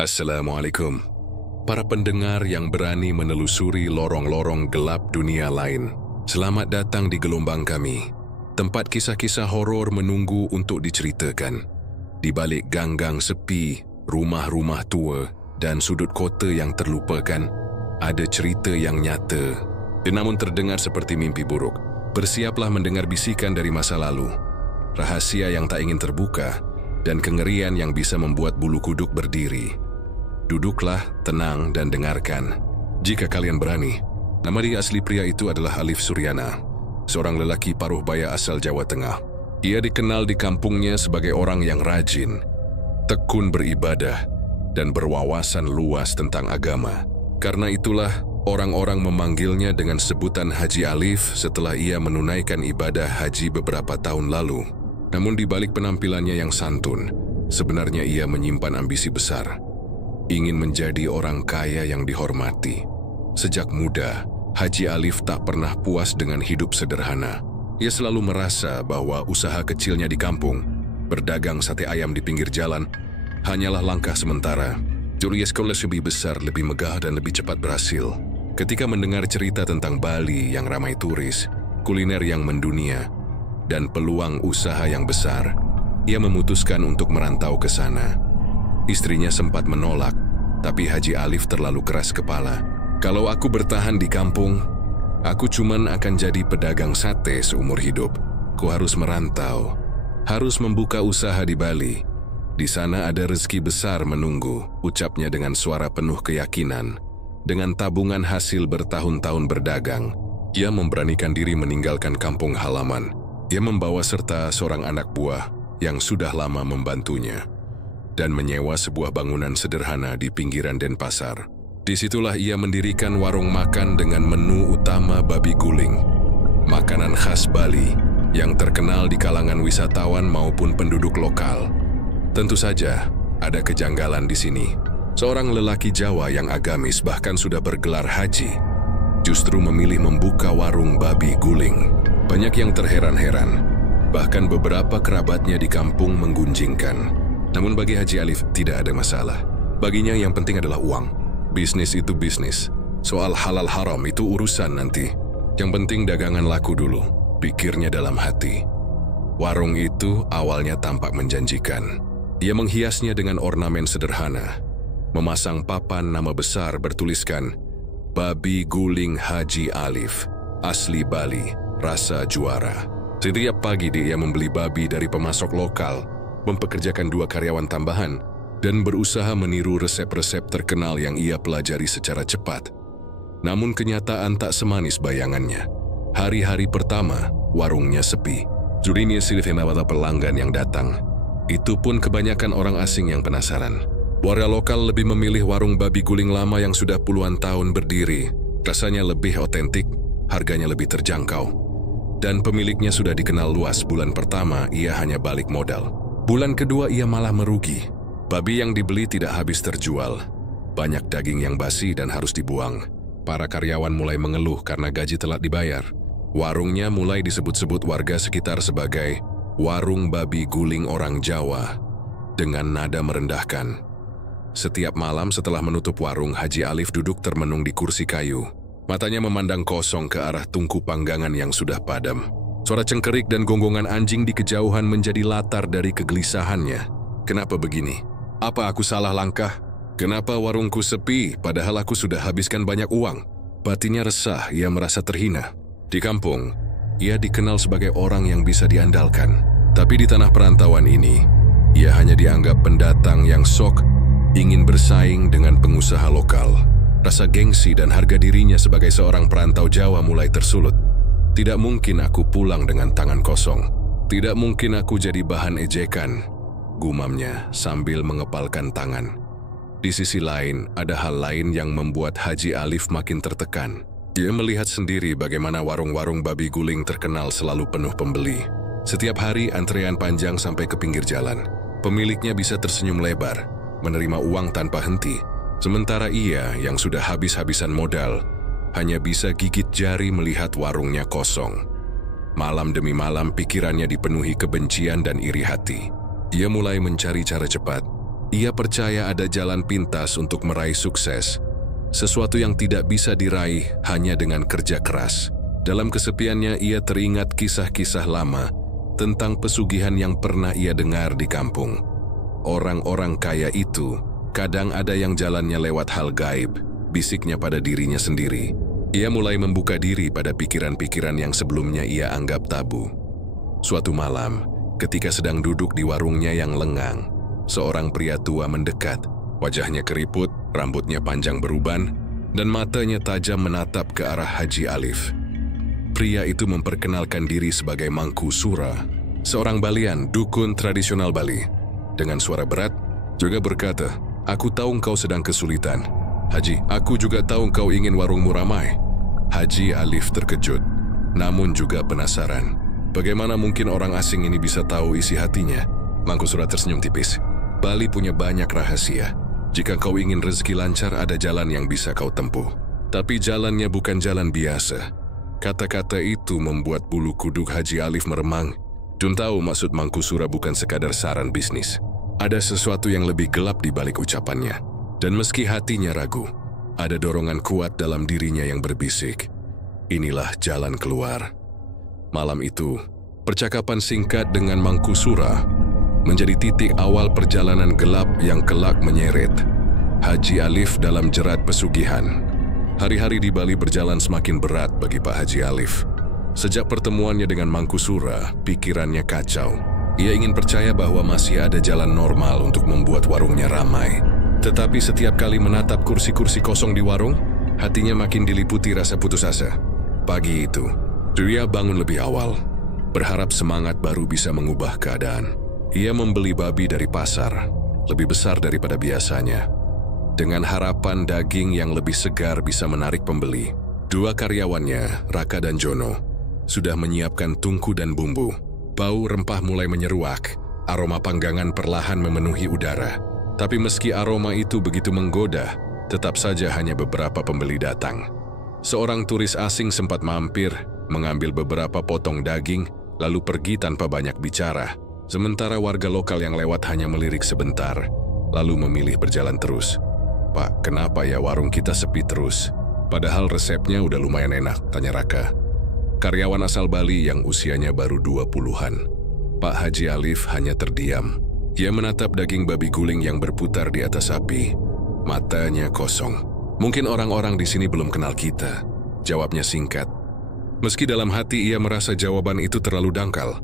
Assalamualaikum. Para pendengar yang berani menelusuri lorong-lorong gelap dunia lain, selamat datang di gelombang kami. Tempat kisah-kisah horor menunggu untuk diceritakan. Di balik gang-gang sepi, rumah-rumah tua, dan sudut kota yang terlupakan, ada cerita yang nyata, namun terdengar seperti mimpi buruk. Bersiaplah mendengar bisikan dari masa lalu, rahasia yang tak ingin terbuka, dan kengerian yang bisa membuat bulu kuduk berdiri. Duduklah, tenang, dan dengarkan. Jika kalian berani. Nama dia asli pria itu adalah Alif Suryana, seorang lelaki paruh baya asal Jawa Tengah. Ia dikenal di kampungnya sebagai orang yang rajin, tekun beribadah, dan berwawasan luas tentang agama. Karena itulah, orang-orang memanggilnya dengan sebutan Haji Alif setelah ia menunaikan ibadah haji beberapa tahun lalu. Namun di balik penampilannya yang santun, sebenarnya ia menyimpan ambisi besar. Ingin menjadi orang kaya yang dihormati. Sejak muda, Haji Alif tak pernah puas dengan hidup sederhana. Ia selalu merasa bahwa usaha kecilnya di kampung, berdagang sate ayam di pinggir jalan, hanyalah langkah sementara. Julius Koles lebih besar, lebih megah, dan lebih cepat berhasil. Ketika mendengar cerita tentang Bali yang ramai turis, kuliner yang mendunia, dan peluang usaha yang besar, ia memutuskan untuk merantau ke sana. Istrinya sempat menolak, tapi Haji Alif terlalu keras kepala. Kalau aku bertahan di kampung, aku cuman akan jadi pedagang sate seumur hidup. Ku harus merantau, harus membuka usaha di Bali. Di sana ada rezeki besar menunggu, ucapnya dengan suara penuh keyakinan. Dengan tabungan hasil bertahun-tahun berdagang, ia memberanikan diri meninggalkan kampung halaman. Ia membawa serta seorang anak buah yang sudah lama membantunya, dan menyewa sebuah bangunan sederhana di pinggiran Denpasar. Disitulah ia mendirikan warung makan dengan menu utama babi guling, makanan khas Bali yang terkenal di kalangan wisatawan maupun penduduk lokal. Tentu saja, ada kejanggalan di sini. Seorang lelaki Jawa yang agamis bahkan sudah bergelar haji, justru memilih membuka warung babi guling. Banyak yang terheran-heran, bahkan beberapa kerabatnya di kampung menggunjingkan. Namun bagi Haji Alif tidak ada masalah. Baginya yang penting adalah uang. Bisnis itu bisnis. Soal halal haram itu urusan nanti. Yang penting dagangan laku dulu, pikirnya dalam hati. Warung itu awalnya tampak menjanjikan. Ia menghiasnya dengan ornamen sederhana. Memasang papan nama besar bertuliskan, Babi Guling Haji Alif, asli Bali, rasa juara. Setiap pagi dia membeli babi dari pemasok lokal, mempekerjakan 2 karyawan tambahan, dan berusaha meniru resep-resep terkenal yang ia pelajari secara cepat. Namun kenyataan tak semanis bayangannya. Hari-hari pertama, warungnya sepi. Jurinya silih mata pelanggan yang datang. Itu pun kebanyakan orang asing yang penasaran. Warga lokal lebih memilih warung babi guling lama yang sudah puluhan tahun berdiri. Rasanya lebih otentik, harganya lebih terjangkau. Dan pemiliknya sudah dikenal luas. Bulan pertama, ia hanya balik modal. Bulan kedua ia malah merugi. Babi yang dibeli tidak habis terjual. Banyak daging yang basi dan harus dibuang. Para karyawan mulai mengeluh karena gaji telat dibayar. Warungnya mulai disebut-sebut warga sekitar sebagai warung babi guling orang Jawa, dengan nada merendahkan. Setiap malam setelah menutup warung, Haji Alif duduk termenung di kursi kayu. Matanya memandang kosong ke arah tungku panggangan yang sudah padam. Suara cengkerik dan gonggongan anjing di kejauhan menjadi latar dari kegelisahannya. Kenapa begini? Apa aku salah langkah? Kenapa warungku sepi padahal aku sudah habiskan banyak uang? Batinnya resah, ia merasa terhina. Di kampung, ia dikenal sebagai orang yang bisa diandalkan. Tapi di tanah perantauan ini, ia hanya dianggap pendatang yang sok ingin bersaing dengan pengusaha lokal. Rasa gengsi dan harga dirinya sebagai seorang perantau Jawa mulai tersulut. Tidak mungkin aku pulang dengan tangan kosong. Tidak mungkin aku jadi bahan ejekan, gumamnya sambil mengepalkan tangan. Di sisi lain, ada hal lain yang membuat Haji Alif makin tertekan. Dia melihat sendiri bagaimana warung-warung babi guling terkenal selalu penuh pembeli. Setiap hari antrean panjang sampai ke pinggir jalan. Pemiliknya bisa tersenyum lebar, menerima uang tanpa henti. Sementara ia yang sudah habis-habisan modal, hanya bisa gigit jari melihat warungnya kosong. Malam demi malam pikirannya dipenuhi kebencian dan iri hati. Ia mulai mencari cara cepat, Ia percaya ada jalan pintas untuk meraih sukses, sesuatu yang tidak bisa diraih hanya dengan kerja keras. Dalam kesepiannya, ia teringat kisah-kisah lama tentang pesugihan yang pernah ia dengar di kampung. Orang-orang kaya itu kadang ada yang jalannya lewat hal gaib, bisiknya pada dirinya sendiri. Ia mulai membuka diri pada pikiran-pikiran yang sebelumnya ia anggap tabu. Suatu malam, ketika sedang duduk di warungnya yang lengang, seorang pria tua mendekat. Wajahnya keriput, rambutnya panjang beruban, dan matanya tajam menatap ke arah Haji Alif. Pria itu memperkenalkan diri sebagai Mangku Sura, seorang Balian, dukun tradisional Bali. Dengan suara berat, juga berkata, "Aku tahu engkau sedang kesulitan. Haji, aku juga tahu engkau ingin warungmu ramai." Haji Alif terkejut, namun juga penasaran. Bagaimana mungkin orang asing ini bisa tahu isi hatinya? Mangku Sura tersenyum tipis. Bali punya banyak rahasia. Jika kau ingin rezeki lancar, ada jalan yang bisa kau tempuh. Tapi jalannya bukan jalan biasa. Kata-kata itu membuat bulu kuduk Haji Alif meremang. Jun tahu maksud Mangku Sura bukan sekadar saran bisnis. Ada sesuatu yang lebih gelap di balik ucapannya. Dan meski hatinya ragu, ada dorongan kuat dalam dirinya yang berbisik, "Inilah jalan keluar." Malam itu, percakapan singkat dengan Mangku Sura menjadi titik awal perjalanan gelap yang kelak menyeret Haji Alif dalam jerat pesugihan. Hari-hari di Bali berjalan semakin berat bagi Pak Haji Alif. Sejak pertemuannya dengan Mangku Sura, pikirannya kacau. Ia ingin percaya bahwa masih ada jalan normal untuk membuat warungnya ramai. Tetapi setiap kali menatap kursi-kursi kosong di warung, hatinya makin diliputi rasa putus asa. Pagi itu, dia bangun lebih awal, berharap semangat baru bisa mengubah keadaan. Ia membeli babi dari pasar, lebih besar daripada biasanya. Dengan harapan daging yang lebih segar bisa menarik pembeli, dua karyawannya, Raka dan Jono, sudah menyiapkan tungku dan bumbu. Bau rempah mulai menyeruak, aroma panggangan perlahan memenuhi udara. Tapi meski aroma itu begitu menggoda, tetap saja hanya beberapa pembeli datang. Seorang turis asing sempat mampir, mengambil beberapa potong daging, lalu pergi tanpa banyak bicara. Sementara warga lokal yang lewat hanya melirik sebentar, lalu memilih berjalan terus. "Pak, kenapa ya warung kita sepi terus? Padahal resepnya udah lumayan enak," tanya Raka, karyawan asal Bali yang usianya baru 20-an. Pak Haji Alif hanya terdiam. Ia menatap daging babi guling yang berputar di atas api. Matanya kosong. "Mungkin orang-orang di sini belum kenal kita," jawabnya singkat. Meski dalam hati ia merasa jawaban itu terlalu dangkal.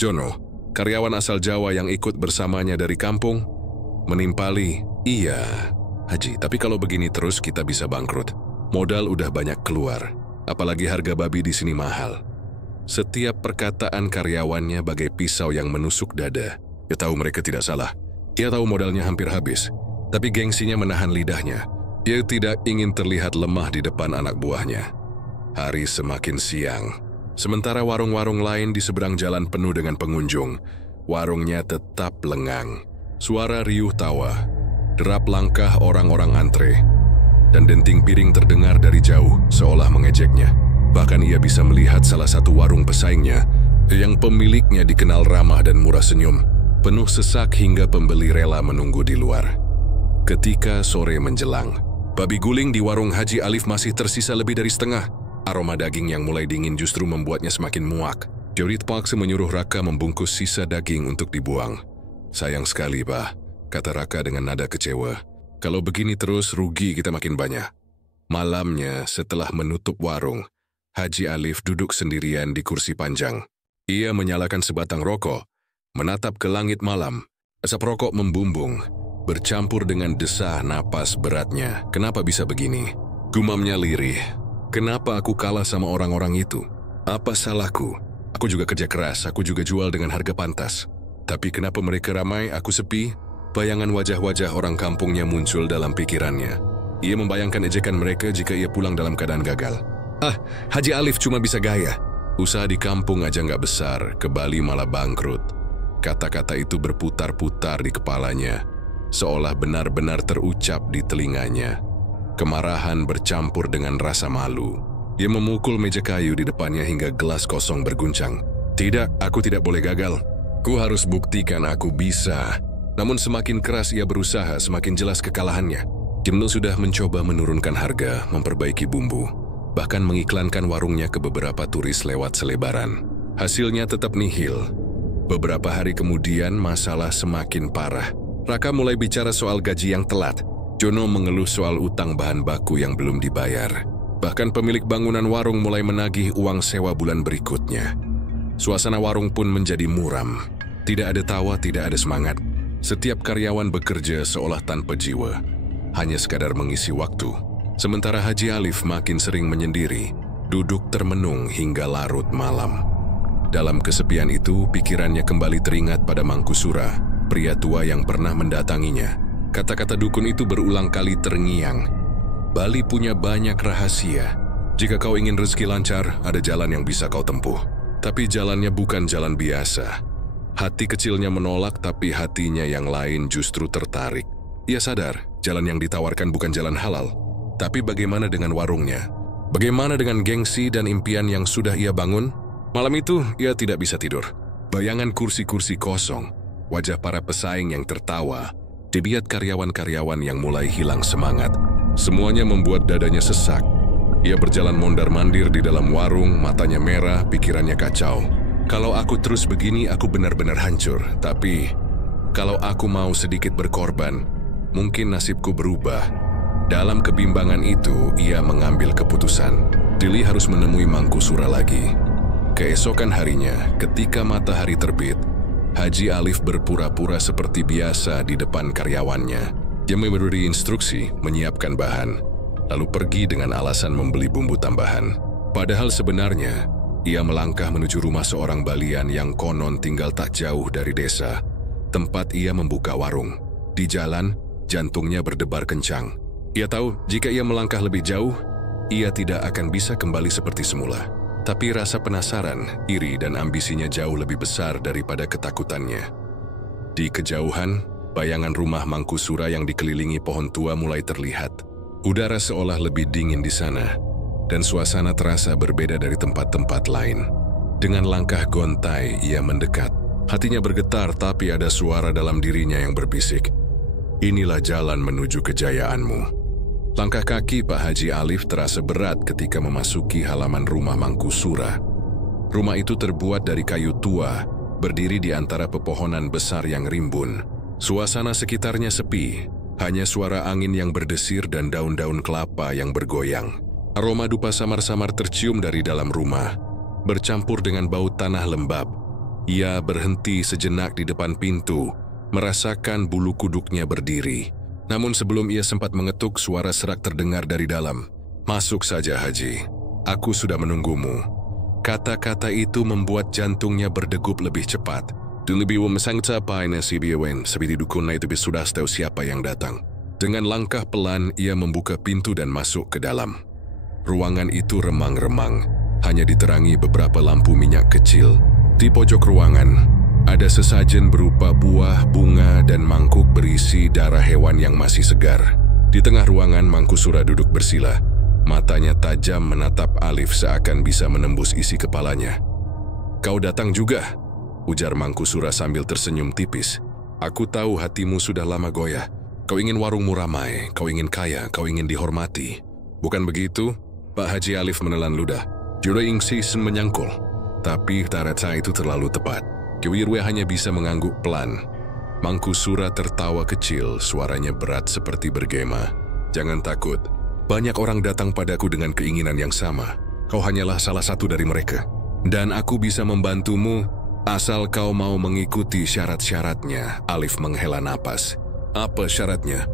Jono, karyawan asal Jawa yang ikut bersamanya dari kampung, menimpali, "Iya, Haji, tapi kalau begini terus kita bisa bangkrut. Modal udah banyak keluar, apalagi harga babi di sini mahal." Setiap perkataan karyawannya bagai pisau yang menusuk dada. Ia tahu mereka tidak salah. Ia tahu modalnya hampir habis, tapi gengsinya menahan lidahnya. Ia tidak ingin terlihat lemah di depan anak buahnya. Hari semakin siang. Sementara warung-warung lain di seberang jalan penuh dengan pengunjung, warungnya tetap lengang. Suara riuh tawa, derap langkah orang-orang antre, dan denting piring terdengar dari jauh seolah mengejeknya. Bahkan ia bisa melihat salah satu warung pesaingnya yang pemiliknya dikenal ramah dan murah senyum, penuh sesak hingga pembeli rela menunggu di luar. Ketika sore menjelang, babi guling di warung Haji Alif masih tersisa lebih dari setengah. Aroma daging yang mulai dingin justru membuatnya semakin muak. Jorit terpaksa menyuruh Raka membungkus sisa daging untuk dibuang. "Sayang sekali, Pak," kata Raka dengan nada kecewa. "Kalau begini terus, rugi kita makin banyak." Malamnya, setelah menutup warung, Haji Alif duduk sendirian di kursi panjang. Ia menyalakan sebatang rokok, menatap ke langit malam. Asap rokok membumbung, bercampur dengan desah napas beratnya. Kenapa bisa begini? Gumamnya lirih. Kenapa aku kalah sama orang-orang itu? Apa salahku? Aku juga kerja keras, aku juga jual dengan harga pantas. Tapi kenapa mereka ramai, aku sepi? Bayangan wajah-wajah orang kampungnya muncul dalam pikirannya. Ia membayangkan ejekan mereka jika ia pulang dalam keadaan gagal. "Ah, Haji Alif cuma bisa gaya. Usaha di kampung aja nggak besar, ke Bali malah bangkrut." Kata-kata itu berputar-putar di kepalanya, seolah benar-benar terucap di telinganya. Kemarahan bercampur dengan rasa malu. Ia memukul meja kayu di depannya hingga gelas kosong berguncang. "Tidak, aku tidak boleh gagal. Ku harus buktikan aku bisa." Namun semakin keras ia berusaha, semakin jelas kekalahannya. Kimno sudah mencoba menurunkan harga, memperbaiki bumbu, bahkan mengiklankan warungnya ke beberapa turis lewat selebaran. Hasilnya tetap nihil. Beberapa hari kemudian masalah semakin parah. Raka mulai bicara soal gaji yang telat. Jono mengeluh soal utang bahan baku yang belum dibayar. Bahkan pemilik bangunan warung mulai menagih uang sewa bulan berikutnya. Suasana warung pun menjadi muram. Tidak ada tawa, tidak ada semangat. Setiap karyawan bekerja seolah tanpa jiwa, hanya sekadar mengisi waktu. Sementara Haji Alif makin sering menyendiri, duduk termenung hingga larut malam. Dalam kesepian itu, pikirannya kembali teringat pada Mangku Sura, pria tua yang pernah mendatanginya. Kata-kata dukun itu berulang kali terngiang. Bali punya banyak rahasia. Jika kau ingin rezeki lancar, ada jalan yang bisa kau tempuh. Tapi jalannya bukan jalan biasa. Hati kecilnya menolak, tapi hatinya yang lain justru tertarik. Ia sadar, jalan yang ditawarkan bukan jalan halal. Tapi bagaimana dengan warungnya? Bagaimana dengan gengsi dan impian yang sudah ia bangun? Malam itu, ia tidak bisa tidur. Bayangan kursi-kursi kosong, wajah para pesaing yang tertawa, debiat karyawan-karyawan yang mulai hilang semangat. Semuanya membuat dadanya sesak. Ia berjalan mondar-mandir di dalam warung, matanya merah, pikirannya kacau. Kalau aku terus begini, aku benar-benar hancur. Tapi, kalau aku mau sedikit berkorban, mungkin nasibku berubah. Dalam kebimbangan itu, ia mengambil keputusan. Dili harus menemui Mangku Sura lagi. Keesokan harinya, ketika matahari terbit, Haji Alif berpura-pura seperti biasa di depan karyawannya. Dia memberi instruksi, menyiapkan bahan, lalu pergi dengan alasan membeli bumbu tambahan. Padahal sebenarnya, ia melangkah menuju rumah seorang Balian yang konon tinggal tak jauh dari desa, tempat ia membuka warung. Di jalan, jantungnya berdebar kencang. Ia tahu jika ia melangkah lebih jauh, ia tidak akan bisa kembali seperti semula. Tapi rasa penasaran, iri, dan ambisinya jauh lebih besar daripada ketakutannya. Di kejauhan, bayangan rumah Mangku Sura yang dikelilingi pohon tua mulai terlihat. Udara seolah lebih dingin di sana, dan suasana terasa berbeda dari tempat-tempat lain. Dengan langkah gontai, ia mendekat. Hatinya bergetar, tapi ada suara dalam dirinya yang berbisik. Inilah jalan menuju kejayaanmu. Langkah kaki Pak Haji Alif terasa berat ketika memasuki halaman rumah Mangku Sura. Rumah itu terbuat dari kayu tua, berdiri di antara pepohonan besar yang rimbun. Suasana sekitarnya sepi, hanya suara angin yang berdesir dan daun-daun kelapa yang bergoyang. Aroma dupa samar-samar tercium dari dalam rumah, bercampur dengan bau tanah lembab. Ia berhenti sejenak di depan pintu, merasakan bulu kuduknya berdiri. Namun sebelum ia sempat mengetuk, suara serak terdengar dari dalam. "Masuk saja, Haji. Aku sudah menunggumu." Kata-kata itu membuat jantungnya berdegup lebih cepat. Dulu mesangta paine si biawen, seperti dukun itu sudah tahu siapa yang datang. Dengan langkah pelan, ia membuka pintu dan masuk ke dalam. Ruangan itu remang-remang, hanya diterangi beberapa lampu minyak kecil. Di pojok ruangan, ada sesajen berupa buah, bunga, dan mangkuk berisi darah hewan yang masih segar. Di tengah ruangan, Mangku Sura duduk bersila. Matanya tajam menatap Alif seakan bisa menembus isi kepalanya. "Kau datang juga?" ujar Mangku Sura sambil tersenyum tipis. "Aku tahu hatimu sudah lama goyah. Kau ingin warungmu ramai, kau ingin kaya, kau ingin dihormati. Bukan begitu?" Pak Haji Alif menelan ludah. Juro Ingsi menyangkul. Tapi tarata itu terlalu tepat. Kiwirwe hanya bisa mengangguk pelan. Mangku Sura tertawa kecil, suaranya berat seperti bergema. "Jangan takut. Banyak orang datang padaku dengan keinginan yang sama. Kau hanyalah salah satu dari mereka. Dan aku bisa membantumu, asal kau mau mengikuti syarat-syaratnya." Alif menghela napas. "Apa syaratnya?"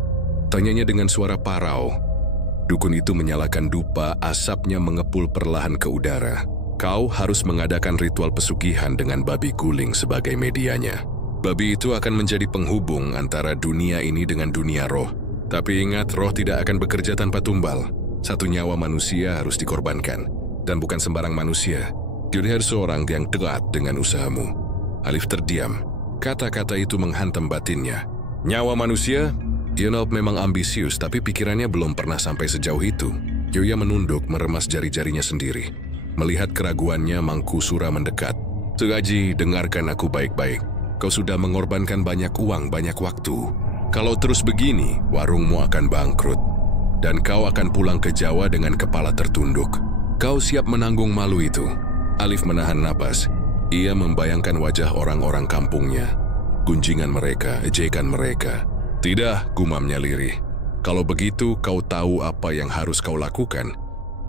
tanyanya dengan suara parau. Dukun itu menyalakan dupa, asapnya mengepul perlahan ke udara. "Kau harus mengadakan ritual pesugihan dengan babi guling sebagai medianya. Babi itu akan menjadi penghubung antara dunia ini dengan dunia roh. Tapi ingat, roh tidak akan bekerja tanpa tumbal. Satu nyawa manusia harus dikorbankan. Dan bukan sembarang manusia. Dia harus seorang yang taat dengan usahamu." Alif terdiam. Kata-kata itu menghantam batinnya. Nyawa manusia? Yonop memang ambisius, tapi pikirannya belum pernah sampai sejauh itu. Yoya menunduk, meremas jari-jarinya sendiri. Melihat keraguannya, Mangku Sura mendekat. "Sugaji, dengarkan aku baik-baik. Kau sudah mengorbankan banyak uang, banyak waktu. Kalau terus begini, warungmu akan bangkrut. Dan kau akan pulang ke Jawa dengan kepala tertunduk. Kau siap menanggung malu itu?" Alif menahan napas. Ia membayangkan wajah orang-orang kampungnya. Gunjingan mereka, ejekan mereka. "Tidak," gumamnya lirih. "Kalau begitu, kau tahu apa yang harus kau lakukan?"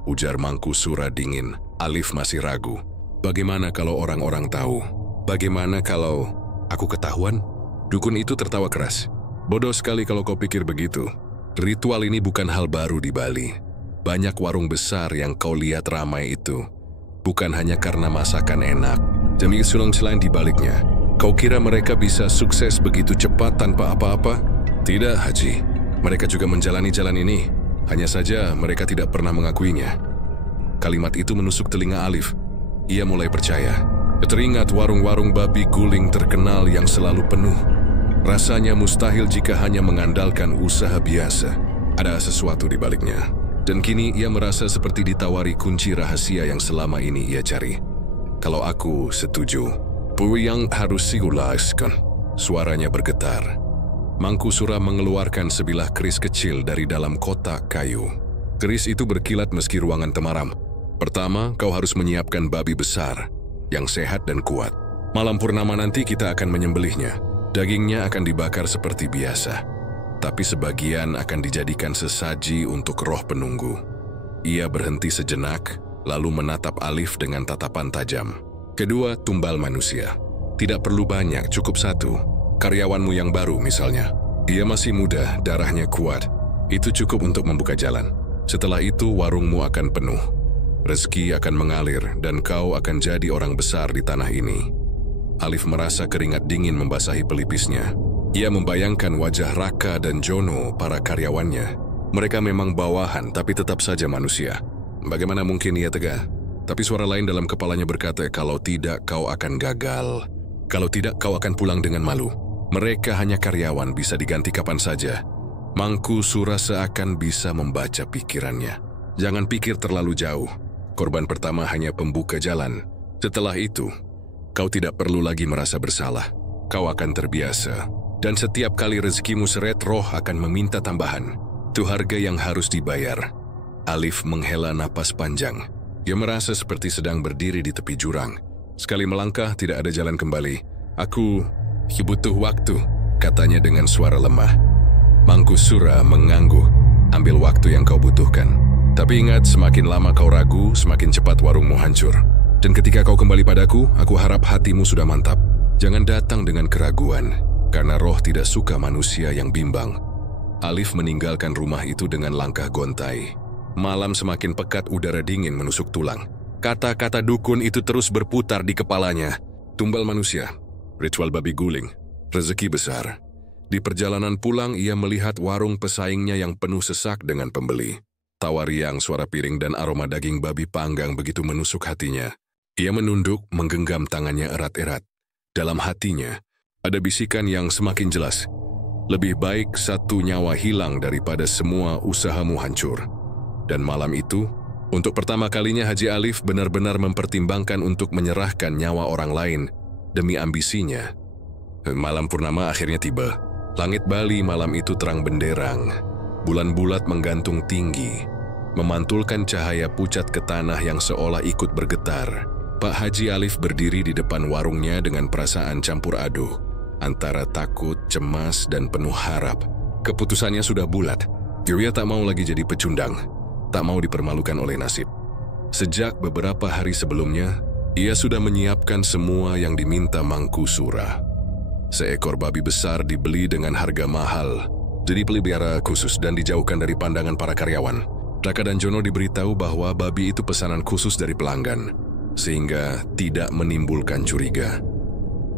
Ujar Mangku Sura dingin. Alif masih ragu. "Bagaimana kalau orang-orang tahu? Bagaimana kalau aku ketahuan?" Dukun itu tertawa keras. "Bodoh sekali kalau kau pikir begitu. Ritual ini bukan hal baru di Bali. Banyak warung besar yang kau lihat ramai itu. Bukan hanya karena masakan enak. Demi sulang-selain di baliknya. Kau kira mereka bisa sukses begitu cepat tanpa apa-apa? Tidak, Haji. Mereka juga menjalani jalan ini. Hanya saja mereka tidak pernah mengakuinya." Kalimat itu menusuk telinga Alif. Ia mulai percaya. Teringat warung-warung babi guling terkenal yang selalu penuh. Rasanya mustahil jika hanya mengandalkan usaha biasa. Ada sesuatu di baliknya. Dan kini ia merasa seperti ditawari kunci rahasia yang selama ini ia cari. "Kalau aku setuju, yang harus diulaskan." Suaranya bergetar. Mangku Sura mengeluarkan sebilah keris kecil dari dalam kotak kayu. Keris itu berkilat meski ruangan temaram. "Pertama, kau harus menyiapkan babi besar, yang sehat dan kuat. Malam purnama nanti kita akan menyembelihnya. Dagingnya akan dibakar seperti biasa, tapi sebagian akan dijadikan sesaji untuk roh penunggu." Ia berhenti sejenak, lalu menatap Alif dengan tatapan tajam. "Kedua, tumbal manusia. Tidak perlu banyak, cukup satu. Karyawanmu yang baru misalnya. Dia masih muda, darahnya kuat. Itu cukup untuk membuka jalan. Setelah itu warungmu akan penuh. Rezeki akan mengalir dan kau akan jadi orang besar di tanah ini." Alif merasa keringat dingin membasahi pelipisnya. Ia membayangkan wajah Raka dan Jono, para karyawannya. Mereka memang bawahan, tapi tetap saja manusia. Bagaimana mungkin ia tegak? Tapi suara lain dalam kepalanya berkata, "Kalau tidak, kau akan gagal. Kalau tidak, kau akan pulang dengan malu." Mereka hanya karyawan, bisa diganti kapan saja. Mangku Sura seakan bisa membaca pikirannya. "Jangan pikir terlalu jauh. Korban pertama hanya pembuka jalan. Setelah itu, kau tidak perlu lagi merasa bersalah. Kau akan terbiasa. Dan setiap kali rezekimu seret, roh akan meminta tambahan. Itu harga yang harus dibayar." Alif menghela napas panjang. Ia merasa seperti sedang berdiri di tepi jurang. Sekali melangkah, tidak ada jalan kembali. "Aku butuh waktu," katanya dengan suara lemah. Mangku Sura mengangguk. "Ambil waktu yang kau butuhkan. Tapi ingat, semakin lama kau ragu, semakin cepat warungmu hancur. Dan ketika kau kembali padaku, aku harap hatimu sudah mantap. Jangan datang dengan keraguan, karena roh tidak suka manusia yang bimbang." Alif meninggalkan rumah itu dengan langkah gontai. Malam semakin pekat, udara dingin menusuk tulang. Kata-kata dukun itu terus berputar di kepalanya. Tumbal manusia, ritual babi guling, rezeki besar. Di perjalanan pulang, ia melihat warung pesaingnya yang penuh sesak dengan pembeli. Tawa riang, suara piring dan aroma daging babi panggang begitu menusuk hatinya. Ia menunduk, menggenggam tangannya erat-erat. Dalam hatinya, ada bisikan yang semakin jelas. Lebih baik satu nyawa hilang daripada semua usahamu hancur. Dan malam itu, untuk pertama kalinya Haji Alif benar-benar mempertimbangkan untuk menyerahkan nyawa orang lain demi ambisinya. Malam purnama akhirnya tiba. Langit Bali malam itu terang benderang. Bulan bulat menggantung tinggi, memantulkan cahaya pucat ke tanah yang seolah ikut bergetar. Pak Haji Alif berdiri di depan warungnya dengan perasaan campur aduk, antara takut, cemas, dan penuh harap. Keputusannya sudah bulat. Dia tak mau lagi jadi pecundang, tak mau dipermalukan oleh nasib. Sejak beberapa hari sebelumnya, ia sudah menyiapkan semua yang diminta Mangku Sura. Seekor babi besar dibeli dengan harga mahal, jadi pelihara khusus dan dijauhkan dari pandangan para karyawan. Raka dan Jono diberitahu bahwa babi itu pesanan khusus dari pelanggan, sehingga tidak menimbulkan curiga.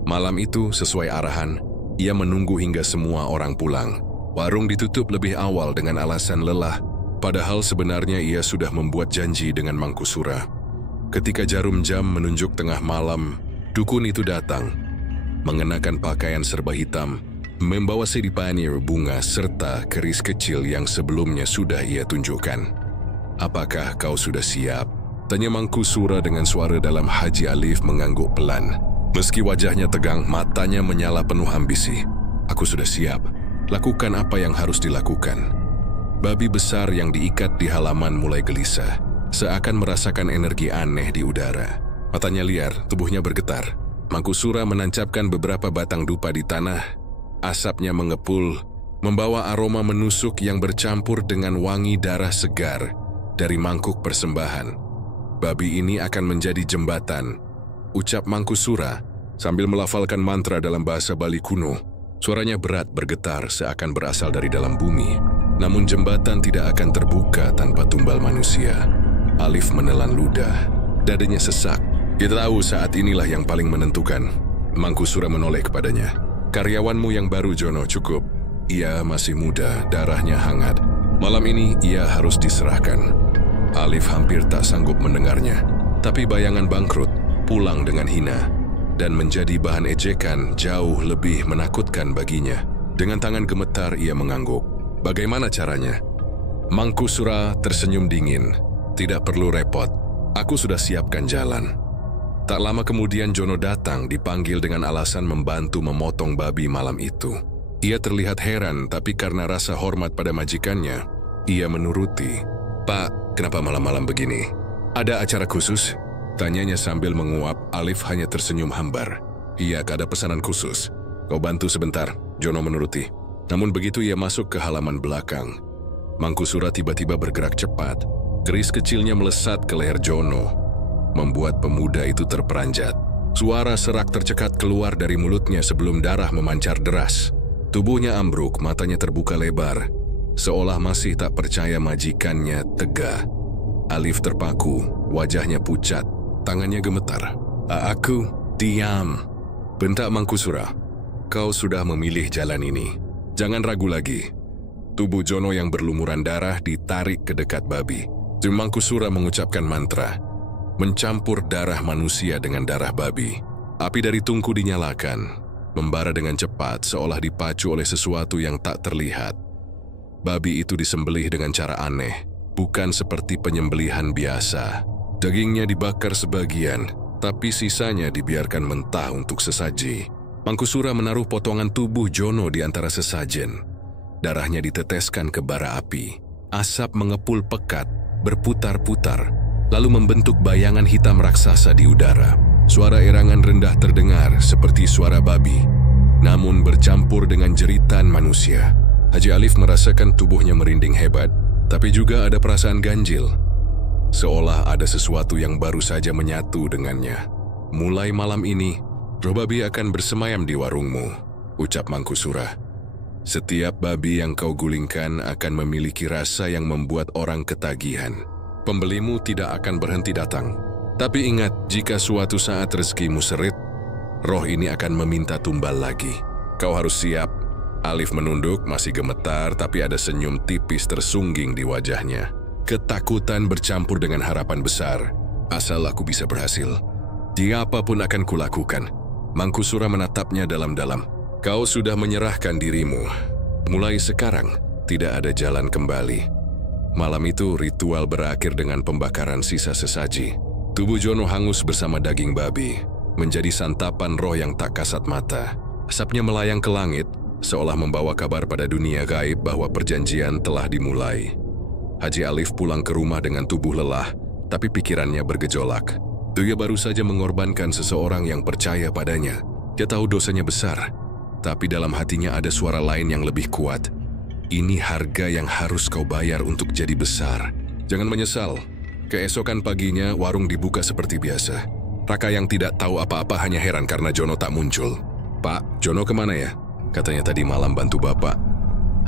Malam itu, sesuai arahan, ia menunggu hingga semua orang pulang. Warung ditutup lebih awal dengan alasan lelah, padahal sebenarnya ia sudah membuat janji dengan Mangku Sura. Ketika jarum jam menunjuk tengah malam, dukun itu datang, mengenakan pakaian serba hitam, membawa sedipanir bunga serta keris kecil yang sebelumnya sudah ia tunjukkan. "Apakah kau sudah siap?" tanya Mangku Sura dengan suara dalam. Haji Alif mengangguk pelan. Meski wajahnya tegang, matanya menyala penuh ambisi. Aku sudah siap. Lakukan apa yang harus dilakukan. Babi besar yang diikat di halaman mulai gelisah, seakan merasakan energi aneh di udara. Matanya liar, tubuhnya bergetar. Mangkusura menancapkan beberapa batang dupa di tanah. Asapnya mengepul, membawa aroma menusuk yang bercampur dengan wangi darah segar dari mangkuk persembahan. Babi ini akan menjadi jembatan, ucap Mangkusura sambil melafalkan mantra dalam bahasa Bali kuno. Suaranya berat bergetar seakan berasal dari dalam bumi. Namun jembatan tidak akan terbuka tanpa tumbal manusia. Alif menelan ludah. Dadanya sesak. Dia tahu saat inilah yang paling menentukan. Mangkusura menoleh kepadanya. Karyawanmu yang baru, Jono, cukup. Ia masih muda, darahnya hangat. Malam ini ia harus diserahkan. Alif hampir tak sanggup mendengarnya. Tapi bayangan bangkrut, pulang dengan hina, dan menjadi bahan ejekan jauh lebih menakutkan baginya. Dengan tangan gemetar ia mengangguk. Bagaimana caranya? Mangkusura tersenyum dingin. Tidak perlu repot. Aku sudah siapkan jalan. Tak lama kemudian Jono datang dipanggil dengan alasan membantu memotong babi malam itu. Ia terlihat heran, tapi karena rasa hormat pada majikannya, ia menuruti. Pak, kenapa malam-malam begini? Ada acara khusus? Tanyanya sambil menguap. Alif hanya tersenyum hambar. Iya, ada pesanan khusus. Kau bantu sebentar, Jono menuruti. Namun begitu ia masuk ke halaman belakang, Mangkusura tiba-tiba bergerak cepat. Keris kecilnya melesat ke leher Jono, membuat pemuda itu terperanjat. Suara serak tercekat keluar dari mulutnya sebelum darah memancar deras. Tubuhnya ambruk, matanya terbuka lebar, seolah masih tak percaya majikannya tega. Alif terpaku, wajahnya pucat, tangannya gemetar. Aku, diam, bentak Mangkusura. Kau sudah memilih jalan ini. Jangan ragu lagi. Tubuh Jono yang berlumuran darah ditarik ke dekat babi. Mangkusura mengucapkan mantra, mencampur darah manusia dengan darah babi. Api dari tungku dinyalakan, membara dengan cepat seolah dipacu oleh sesuatu yang tak terlihat. Babi itu disembelih dengan cara aneh, bukan seperti penyembelihan biasa. Dagingnya dibakar sebagian, tapi sisanya dibiarkan mentah untuk sesaji. Mangkusura menaruh potongan tubuh Jono di antara sesajen. Darahnya diteteskan ke bara api. Asap mengepul pekat, berputar-putar, lalu membentuk bayangan hitam raksasa di udara. Suara erangan rendah terdengar seperti suara babi, namun bercampur dengan jeritan manusia. Haji Alif merasakan tubuhnya merinding hebat, tapi juga ada perasaan ganjil. Seolah ada sesuatu yang baru saja menyatu dengannya. Mulai malam ini, roh babi akan bersemayam di warungmu, ucap Mangkusura. Setiap babi yang kau gulingkan akan memiliki rasa yang membuat orang ketagihan. Pembelimu tidak akan berhenti datang. Tapi ingat, jika suatu saat rezekimu serit, roh ini akan meminta tumbal lagi. Kau harus siap. Alif menunduk, masih gemetar, tapi ada senyum tipis tersungging di wajahnya. Ketakutan bercampur dengan harapan besar. Asal aku bisa berhasil, apapun akan kulakukan. Mangkusura menatapnya dalam-dalam. Kau sudah menyerahkan dirimu. Mulai sekarang, tidak ada jalan kembali. Malam itu, ritual berakhir dengan pembakaran sisa sesaji. Tubuh Jono hangus bersama daging babi, menjadi santapan roh yang tak kasat mata. Asapnya melayang ke langit, seolah membawa kabar pada dunia gaib bahwa perjanjian telah dimulai. Haji Alif pulang ke rumah dengan tubuh lelah, tapi pikirannya bergejolak. Dia baru saja mengorbankan seseorang yang percaya padanya. Dia tahu dosanya besar, tapi dalam hatinya ada suara lain yang lebih kuat. Ini harga yang harus kau bayar untuk jadi besar. Jangan menyesal. Keesokan paginya, warung dibuka seperti biasa. Raka yang tidak tahu apa-apa hanya heran karena Jono tak muncul. Pak, Jono kemana ya? Katanya tadi malam bantu bapak.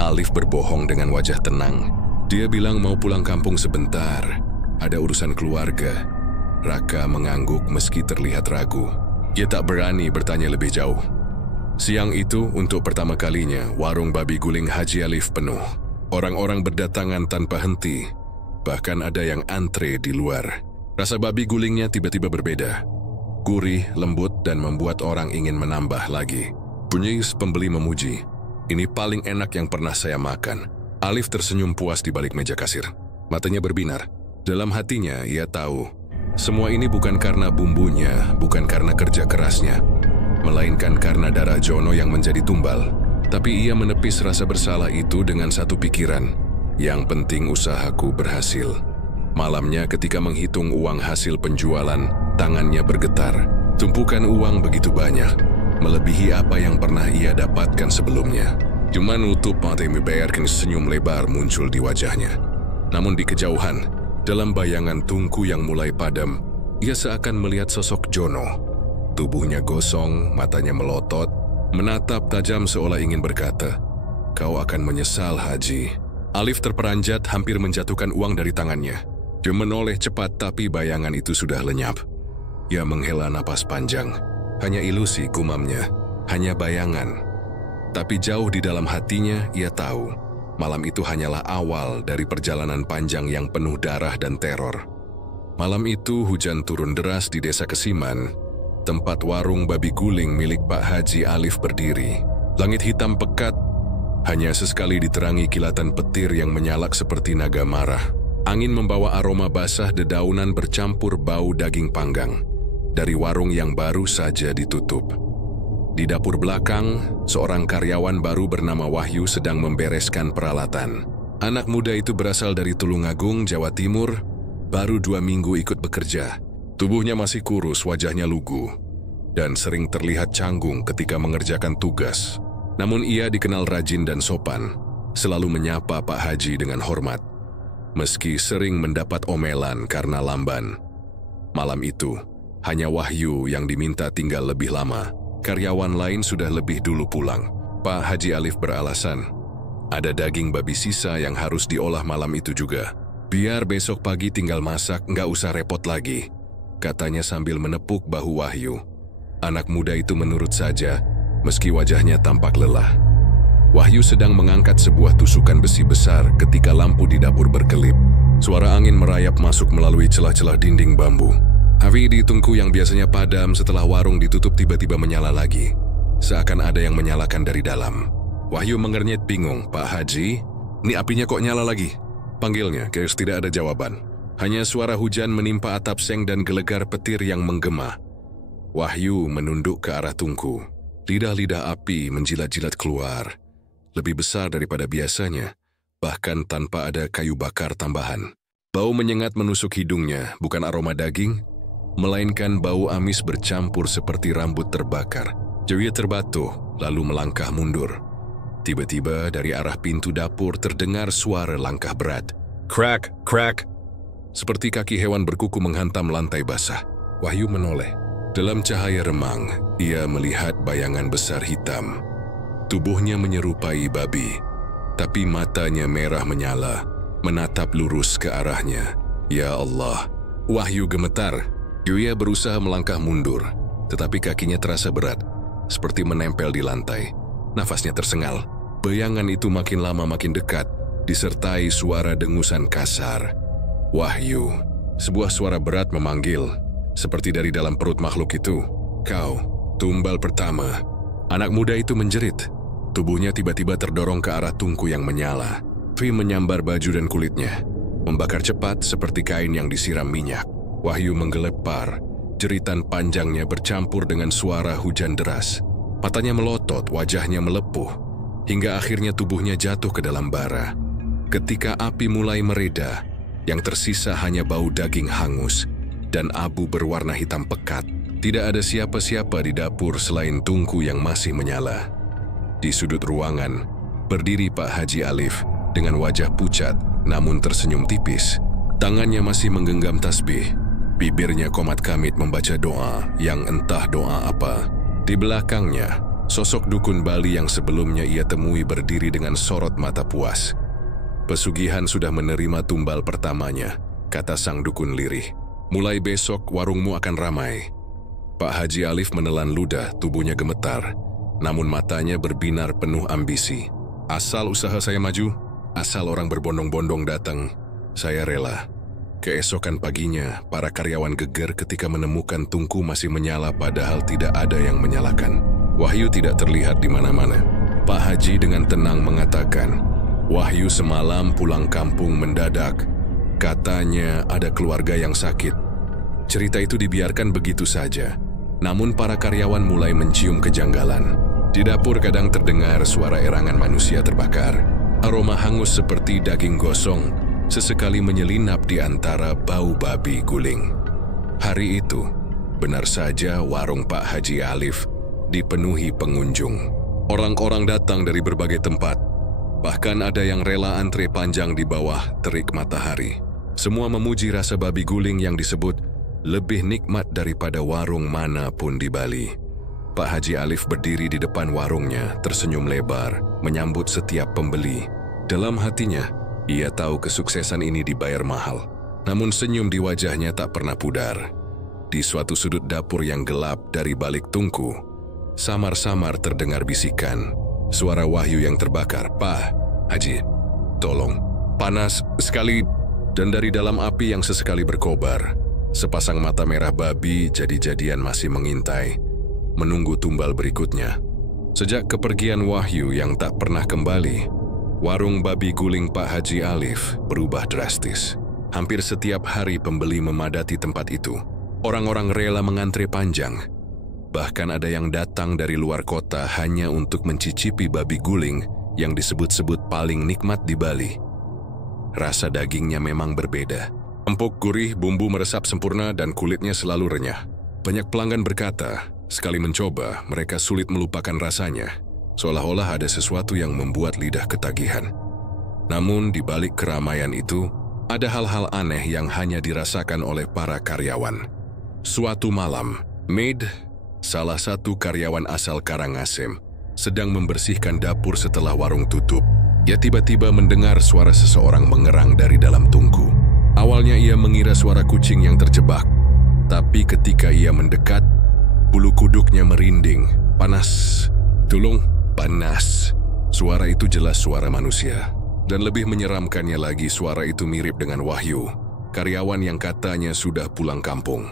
Alif berbohong dengan wajah tenang. Dia bilang mau pulang kampung sebentar. Ada urusan keluarga. Raka mengangguk meski terlihat ragu. Dia tak berani bertanya lebih jauh. Siang itu, untuk pertama kalinya, warung babi guling Haji Alif penuh. Orang-orang berdatangan tanpa henti. Bahkan ada yang antre di luar. Rasa babi gulingnya tiba-tiba berbeda. Gurih, lembut, dan membuat orang ingin menambah lagi. Bunyi pembeli memuji. Ini paling enak yang pernah saya makan. Alif tersenyum puas di balik meja kasir. Matanya berbinar. Dalam hatinya, ia tahu Semua ini bukan karena bumbunya, bukan karena kerja kerasnya, melainkan karena darah Jono yang menjadi tumbal. Tapi ia menepis rasa bersalah itu dengan satu pikiran, yang penting usahaku berhasil. Malamnya ketika menghitung uang hasil penjualan, tangannya bergetar. Tumpukan uang begitu banyak, melebihi apa yang pernah ia dapatkan sebelumnya. Cuma nutup mata membiarkan senyum lebar muncul di wajahnya. Namun di kejauhan, dalam bayangan Tungku yang mulai padam, ia seakan melihat sosok Jono. Tubuhnya gosong, matanya melotot, menatap tajam seolah ingin berkata, "Kau akan menyesal, Haji." Alif terperanjat hampir menjatuhkan uang dari tangannya. Dia menoleh cepat tapi bayangan itu sudah lenyap. Ia menghela napas panjang. Hanya ilusi, gumamnya. Hanya bayangan. Tapi jauh di dalam hatinya, ia tahu malam itu hanyalah awal dari perjalanan panjang yang penuh darah dan teror. Malam itu hujan turun deras di desa Kesiman, tempat warung babi guling milik Pak Haji Alif berdiri. Langit hitam pekat, hanya sesekali diterangi kilatan petir yang menyalak seperti naga marah. Angin membawa aroma basah dedaunan bercampur bau daging panggang dari warung yang baru saja ditutup. Di dapur belakang, seorang karyawan baru bernama Wahyu sedang membereskan peralatan. Anak muda itu berasal dari Tulungagung, Jawa Timur, baru 2 minggu ikut bekerja. Tubuhnya masih kurus, wajahnya lugu, dan sering terlihat canggung ketika mengerjakan tugas. Namun ia dikenal rajin dan sopan, selalu menyapa Pak Haji dengan hormat, meski sering mendapat omelan karena lamban. Malam itu, hanya Wahyu yang diminta tinggal lebih lama. Karyawan lain sudah lebih dulu pulang. Pak Haji Alif beralasan, ada daging babi sisa yang harus diolah malam itu juga. Biar besok pagi tinggal masak, nggak usah repot lagi, katanya sambil menepuk bahu Wahyu. Anak muda itu menurut saja, meski wajahnya tampak lelah. Wahyu sedang mengangkat sebuah tusukan besi besar ketika lampu di dapur berkelip. Suara angin merayap masuk melalui celah-celah dinding bambu. Api di Tungku yang biasanya padam setelah warung ditutup tiba-tiba menyala lagi. Seakan ada yang menyalakan dari dalam. Wahyu mengernyit bingung. "Pak Haji, ini apinya kok nyala lagi?" Panggilnya, keus tidak ada jawaban. Hanya suara hujan menimpa atap seng dan gelegar petir yang menggema. Wahyu menunduk ke arah Tungku. Lidah-lidah api menjilat-jilat keluar. Lebih besar daripada biasanya, bahkan tanpa ada kayu bakar tambahan. Bau menyengat menusuk hidungnya, bukan aroma daging, melainkan bau amis bercampur seperti rambut terbakar. Dia terbatuh, lalu melangkah mundur. Tiba-tiba dari arah pintu dapur terdengar suara langkah berat. Crack, crack. Seperti kaki hewan berkuku menghantam lantai basah. Wahyu menoleh. Dalam cahaya remang, ia melihat bayangan besar hitam. Tubuhnya menyerupai babi, tapi matanya merah menyala, menatap lurus ke arahnya. Ya Allah, Wahyu gemetar. Ia berusaha melangkah mundur, tetapi kakinya terasa berat, seperti menempel di lantai. Nafasnya tersengal. Bayangan itu makin lama makin dekat, disertai suara dengusan kasar. Wahyu, sebuah suara berat memanggil, seperti dari dalam perut makhluk itu. "Kau, tumbal pertama." Anak muda itu menjerit. Tubuhnya tiba-tiba terdorong ke arah Tungku yang menyala. Api menyambar baju dan kulitnya, membakar cepat seperti kain yang disiram minyak. Wahyu menggelepar, jeritan panjangnya bercampur dengan suara hujan deras. Matanya melotot, wajahnya melepuh, hingga akhirnya tubuhnya jatuh ke dalam bara. Ketika api mulai mereda, yang tersisa hanya bau daging hangus dan abu berwarna hitam pekat. Tidak ada siapa-siapa di dapur selain Tungku yang masih menyala. Di sudut ruangan, berdiri Pak Haji Alif dengan wajah pucat namun tersenyum tipis. Tangannya masih menggenggam tasbih. Bibirnya komat kamit membaca doa yang entah doa apa. Di belakangnya, sosok dukun Bali yang sebelumnya ia temui berdiri dengan sorot mata puas. "Pesugihan sudah menerima tumbal pertamanya," kata sang dukun lirih. "Mulai besok warungmu akan ramai." Pak Haji Alif menelan ludah, tubuhnya gemetar, namun matanya berbinar penuh ambisi. "Asal usaha saya maju, asal orang berbondong-bondong datang, saya rela." Keesokan paginya, para karyawan geger ketika menemukan Tungku masih menyala padahal tidak ada yang menyalakan. Wahyu tidak terlihat di mana-mana. Pak Haji dengan tenang mengatakan, "Wahyu semalam pulang kampung mendadak. Katanya ada keluarga yang sakit. Cerita itu dibiarkan begitu saja. Namun para karyawan mulai mencium kejanggalan. Di dapur kadang terdengar suara erangan manusia terbakar. Aroma hangus seperti daging gosong sesekali menyelinap di antara bau babi guling. Hari itu, benar saja warung Pak Haji Alif dipenuhi pengunjung. Orang-orang datang dari berbagai tempat. Bahkan ada yang rela antre panjang di bawah terik matahari. Semua memuji rasa babi guling yang disebut lebih nikmat daripada warung manapun di Bali. Pak Haji Alif berdiri di depan warungnya, tersenyum lebar, menyambut setiap pembeli. Dalam hatinya, ia tahu kesuksesan ini dibayar mahal. Namun senyum di wajahnya tak pernah pudar. Di suatu sudut dapur yang gelap dari balik tungku, samar-samar terdengar bisikan. Suara Wahyu yang terbakar, "Pak Haji, tolong, panas sekali." Dan dari dalam api yang sesekali berkobar, sepasang mata merah babi jadi-jadian masih mengintai, menunggu tumbal berikutnya. Sejak kepergian Wahyu yang tak pernah kembali, warung babi guling Pak Haji Alif berubah drastis. Hampir setiap hari pembeli memadati tempat itu. Orang-orang rela mengantre panjang. Bahkan ada yang datang dari luar kota hanya untuk mencicipi babi guling yang disebut-sebut paling nikmat di Bali. Rasa dagingnya memang berbeda. Empuk, gurih, bumbu meresap sempurna dan kulitnya selalu renyah. Banyak pelanggan berkata, sekali mencoba, mereka sulit melupakan rasanya, seolah-olah ada sesuatu yang membuat lidah ketagihan. Namun di balik keramaian itu, ada hal-hal aneh yang hanya dirasakan oleh para karyawan. Suatu malam, Maid, salah satu karyawan asal Karangasem, sedang membersihkan dapur setelah warung tutup. Ia tiba-tiba mendengar suara seseorang mengerang dari dalam tungku. Awalnya ia mengira suara kucing yang terjebak, tapi ketika ia mendekat, bulu kuduknya merinding. Panas, tulung, panas. Suara itu jelas suara manusia. Dan lebih menyeramkannya lagi, suara itu mirip dengan Wahyu, karyawan yang katanya sudah pulang kampung.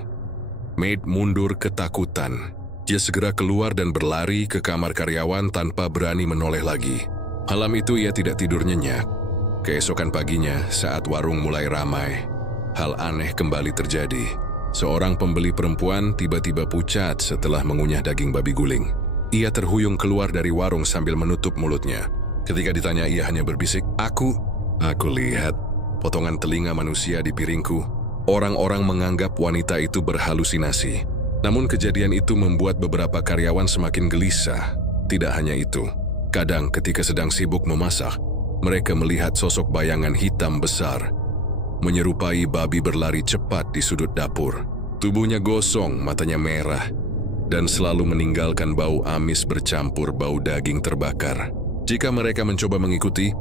Maid mundur ketakutan. Dia segera keluar dan berlari ke kamar karyawan tanpa berani menoleh lagi. Malam itu ia tidak tidur nyenyak. Keesokan paginya, saat warung mulai ramai, hal aneh kembali terjadi. Seorang pembeli perempuan tiba-tiba pucat setelah mengunyah daging babi guling. Ia terhuyung keluar dari warung sambil menutup mulutnya. Ketika ditanya, ia hanya berbisik, Aku lihat potongan telinga manusia di piringku." Orang-orang menganggap wanita itu berhalusinasi. Namun kejadian itu membuat beberapa karyawan semakin gelisah. Tidak hanya itu, kadang ketika sedang sibuk memasak, mereka melihat sosok bayangan hitam besar menyerupai babi berlari cepat di sudut dapur. Tubuhnya gosong, matanya merah, dan selalu meninggalkan bau amis bercampur bau daging terbakar. Jika mereka mencoba mengikuti,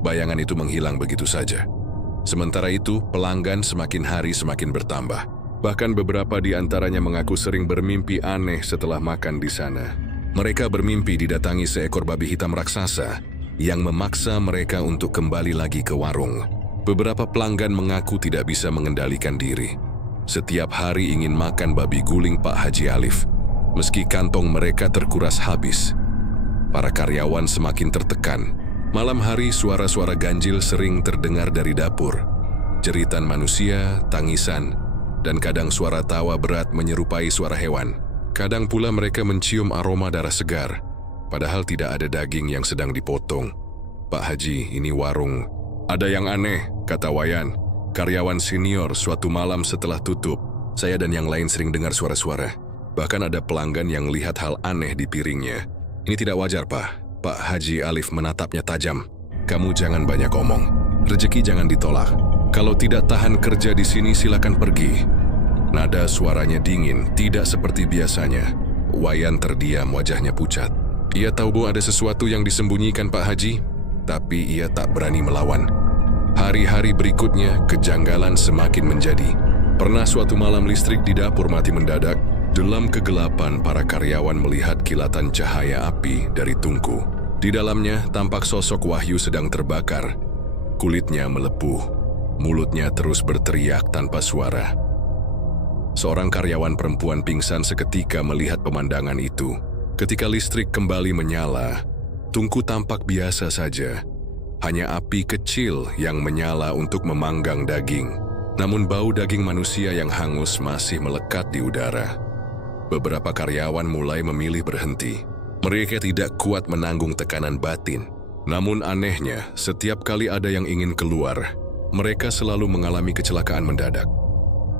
bayangan itu menghilang begitu saja. Sementara itu, pelanggan semakin hari semakin bertambah. Bahkan beberapa di antaranya mengaku sering bermimpi aneh setelah makan di sana. Mereka bermimpi didatangi seekor babi hitam raksasa yang memaksa mereka untuk kembali lagi ke warung. Beberapa pelanggan mengaku tidak bisa mengendalikan diri. Setiap hari ingin makan babi guling Pak Haji Alif, meski kantong mereka terkuras habis. Para karyawan semakin tertekan. Malam hari suara-suara ganjil sering terdengar dari dapur. Jeritan manusia, tangisan, dan kadang suara tawa berat menyerupai suara hewan. Kadang pula mereka mencium aroma darah segar, padahal tidak ada daging yang sedang dipotong. "Pak Haji, ini warung." "Ada yang aneh," kata Wayan, karyawan senior suatu malam setelah tutup. "Saya dan yang lain sering dengar suara-suara. Bahkan ada pelanggan yang lihat hal aneh di piringnya." "Ini tidak wajar, Pak." Pak Haji Alif menatapnya tajam. "Kamu jangan banyak omong. Rezeki jangan ditolak. Kalau tidak tahan kerja di sini, silakan pergi." Nada suaranya dingin, tidak seperti biasanya. Wayan terdiam, wajahnya pucat. Ia tahu bahwa ada sesuatu yang disembunyikan Pak Haji, tapi ia tak berani melawan. Hari-hari berikutnya, kejanggalan semakin menjadi. Pernah suatu malam listrik di dapur mati mendadak. Dalam kegelapan, para karyawan melihat kilatan cahaya api dari tungku. Di dalamnya tampak sosok Wahyu sedang terbakar. Kulitnya melepuh, mulutnya terus berteriak tanpa suara. Seorang karyawan perempuan pingsan seketika melihat pemandangan itu. Ketika listrik kembali menyala, tungku tampak biasa saja. Hanya api kecil yang menyala untuk memanggang daging. Namun bau daging manusia yang hangus masih melekat di udara. Beberapa karyawan mulai memilih berhenti. Mereka tidak kuat menanggung tekanan batin. Namun anehnya, setiap kali ada yang ingin keluar, mereka selalu mengalami kecelakaan mendadak.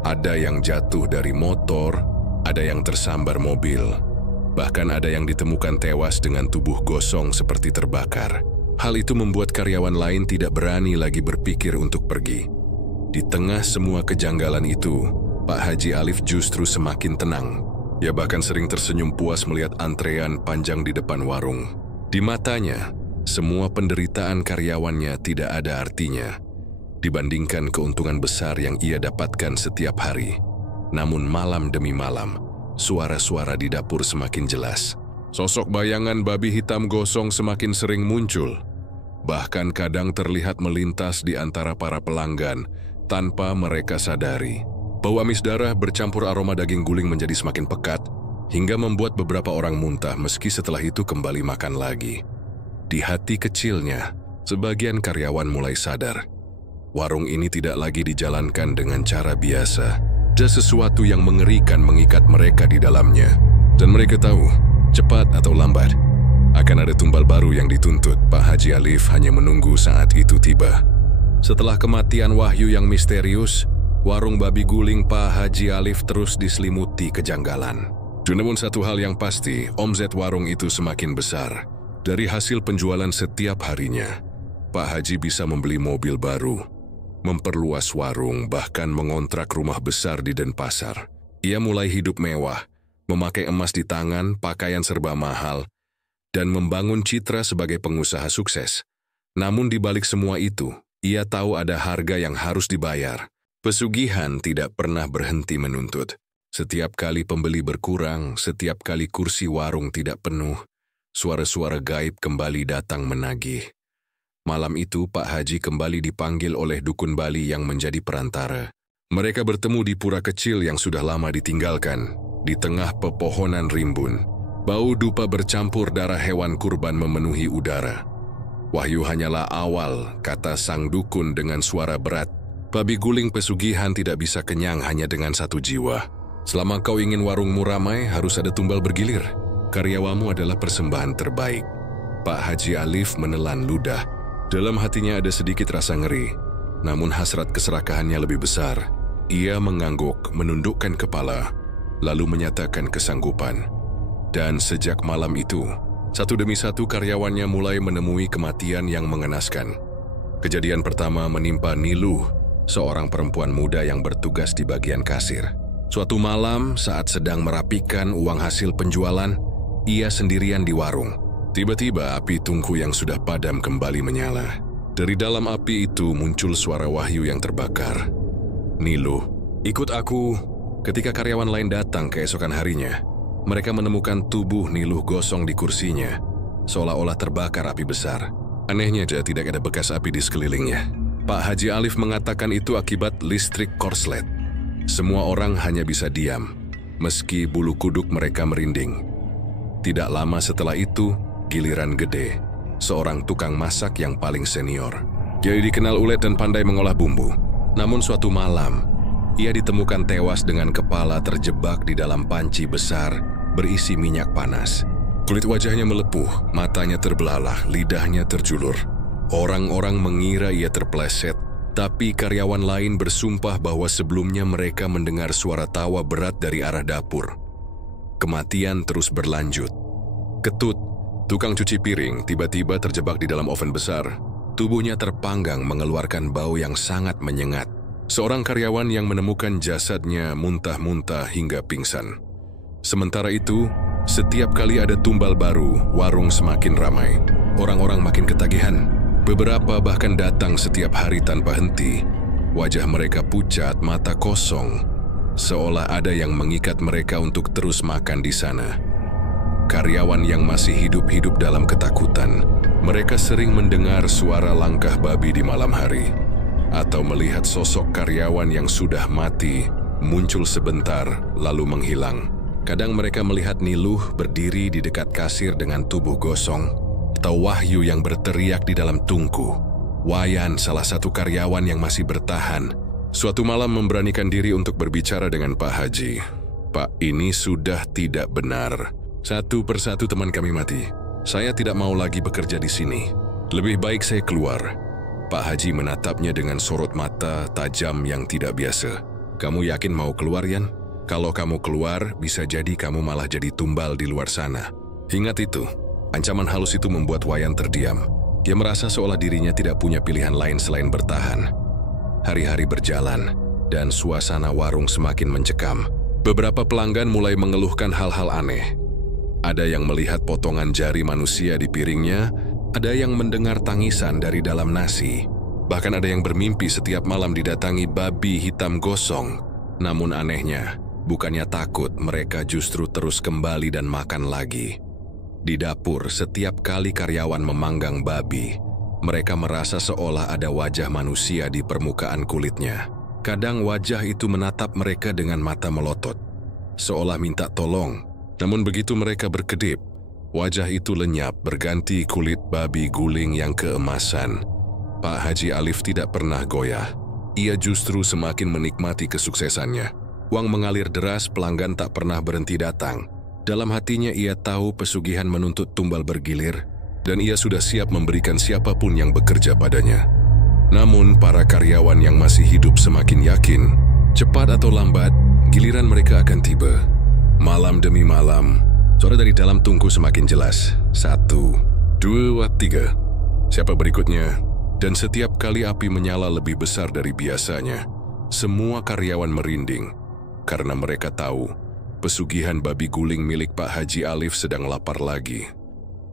Ada yang jatuh dari motor, ada yang tersambar mobil, bahkan ada yang ditemukan tewas dengan tubuh gosong seperti terbakar. Hal itu membuat karyawan lain tidak berani lagi berpikir untuk pergi. Di tengah semua kejanggalan itu, Pak Haji Alif justru semakin tenang. Ia bahkan sering tersenyum puas melihat antrean panjang di depan warung. Di matanya, semua penderitaan karyawannya tidak ada artinya dibandingkan keuntungan besar yang ia dapatkan setiap hari. Namun malam demi malam, suara-suara di dapur semakin jelas. Sosok bayangan babi hitam gosong semakin sering muncul. Bahkan kadang terlihat melintas di antara para pelanggan tanpa mereka sadari. Bau amis darah bercampur aroma daging guling menjadi semakin pekat, hingga membuat beberapa orang muntah meski setelah itu kembali makan lagi. Di hati kecilnya, sebagian karyawan mulai sadar. Warung ini tidak lagi dijalankan dengan cara biasa. Ada sesuatu yang mengerikan mengikat mereka di dalamnya. Dan mereka tahu, cepat atau lambat, akan ada tumbal baru yang dituntut. Pak Haji Alif hanya menunggu saat itu tiba. Setelah kematian Wahyu yang misterius, warung babi guling Pak Haji Alif terus diselimuti kejanggalan. Namun satu hal yang pasti, omset warung itu semakin besar. Dari hasil penjualan setiap harinya, Pak Haji bisa membeli mobil baru, memperluas warung, bahkan mengontrak rumah besar di Denpasar. Ia mulai hidup mewah, memakai emas di tangan, pakaian serba mahal, dan membangun citra sebagai pengusaha sukses. Namun di balik semua itu, ia tahu ada harga yang harus dibayar. Pesugihan tidak pernah berhenti menuntut. Setiap kali pembeli berkurang, setiap kali kursi warung tidak penuh, suara-suara gaib kembali datang menagih. Malam itu Pak Haji kembali dipanggil oleh dukun Bali yang menjadi perantara. Mereka bertemu di pura kecil yang sudah lama ditinggalkan. Di tengah pepohonan rimbun, bau dupa bercampur darah hewan kurban memenuhi udara. Wahyu hanyalah awal, kata sang dukun dengan suara berat. Babi guling pesugihan tidak bisa kenyang hanya dengan satu jiwa. Selama kau ingin warungmu ramai, harus ada tumbal bergilir. Karyawamu adalah persembahan terbaik. Pak Haji Alif menelan ludah. Dalam hatinya ada sedikit rasa ngeri, namun hasrat keserakahannya lebih besar. Ia mengangguk, menundukkan kepala, lalu menyatakan kesanggupan. Dan sejak malam itu, satu demi satu karyawannya mulai menemui kematian yang mengenaskan. Kejadian pertama menimpa Niluh, seorang perempuan muda yang bertugas di bagian kasir. Suatu malam, saat sedang merapikan uang hasil penjualan, ia sendirian di warung. Tiba-tiba api tungku yang sudah padam kembali menyala. Dari dalam api itu muncul suara Wahyu yang terbakar. Niluh, ikut aku. Ketika karyawan lain datang keesokan harinya, mereka menemukan tubuh Niluh gosong di kursinya, seolah-olah terbakar api besar. Anehnya saja tidak ada bekas api di sekelilingnya. Pak Haji Alif mengatakan itu akibat listrik korslet. Semua orang hanya bisa diam, meski bulu kuduk mereka merinding. Tidak lama setelah itu, giliran Gede, seorang tukang masak yang paling senior. Dia dikenal ulet dan pandai mengolah bumbu. Namun suatu malam, ia ditemukan tewas dengan kepala terjebak di dalam panci besar berisi minyak panas. Kulit wajahnya melepuh, matanya terbelalak, lidahnya terjulur. Orang-orang mengira ia terpleset, tapi karyawan lain bersumpah bahwa sebelumnya mereka mendengar suara tawa berat dari arah dapur. Kematian terus berlanjut. Ketut, tukang cuci piring, tiba-tiba terjebak di dalam oven besar. Tubuhnya terpanggang mengeluarkan bau yang sangat menyengat. Seorang karyawan yang menemukan jasadnya muntah-muntah hingga pingsan. Sementara itu, setiap kali ada tumbal baru, warung semakin ramai. Orang-orang makin ketagihan. Beberapa bahkan datang setiap hari tanpa henti. Wajah mereka pucat, mata kosong, seolah ada yang mengikat mereka untuk terus makan di sana. Karyawan yang masih hidup-hidup dalam ketakutan, mereka sering mendengar suara langkah babi di malam hari, atau melihat sosok karyawan yang sudah mati muncul sebentar lalu menghilang. Kadang mereka melihat Niluh berdiri di dekat kasir dengan tubuh gosong, atau Wahyu yang berteriak di dalam tungku. Wayan, salah satu karyawan yang masih bertahan, Suatu malam memberanikan diri untuk berbicara dengan Pak Haji. "Pak, ini sudah tidak benar. Satu persatu teman kami mati. Saya tidak mau lagi bekerja di sini. Lebih baik saya keluar." Pak Haji menatapnya dengan sorot mata tajam yang tidak biasa. "Kamu yakin mau keluar, Yan? Kalau kamu keluar, bisa jadi kamu malah jadi tumbal di luar sana." Ingat itu. Ancaman halus itu membuat Wayan terdiam. Dia merasa seolah dirinya tidak punya pilihan lain selain bertahan. Hari-hari berjalan, dan suasana warung semakin mencekam. Beberapa pelanggan mulai mengeluhkan hal-hal aneh. Ada yang melihat potongan jari manusia di piringnya, ada yang mendengar tangisan dari dalam nasi. Bahkan ada yang bermimpi setiap malam didatangi babi hitam gosong. Namun anehnya, bukannya takut, mereka justru terus kembali dan makan lagi. Di dapur, setiap kali karyawan memanggang babi, mereka merasa seolah ada wajah manusia di permukaan kulitnya. Kadang wajah itu menatap mereka dengan mata melotot, seolah minta tolong. Namun begitu mereka berkedip, wajah itu lenyap berganti kulit babi guling yang keemasan. Pak Haji Alif tidak pernah goyah. Ia justru semakin menikmati kesuksesannya. Uang mengalir deras, pelanggan tak pernah berhenti datang. Dalam hatinya ia tahu pesugihan menuntut tumbal bergilir, dan ia sudah siap memberikan siapapun yang bekerja padanya. Namun para karyawan yang masih hidup semakin yakin, cepat atau lambat, giliran mereka akan tiba. Malam demi malam, suara dari dalam tungku semakin jelas. 1, 2, 3. Siapa berikutnya? Dan setiap kali api menyala lebih besar dari biasanya, semua karyawan merinding, karena mereka tahu pesugihan babi guling milik Pak Haji Alif sedang lapar lagi.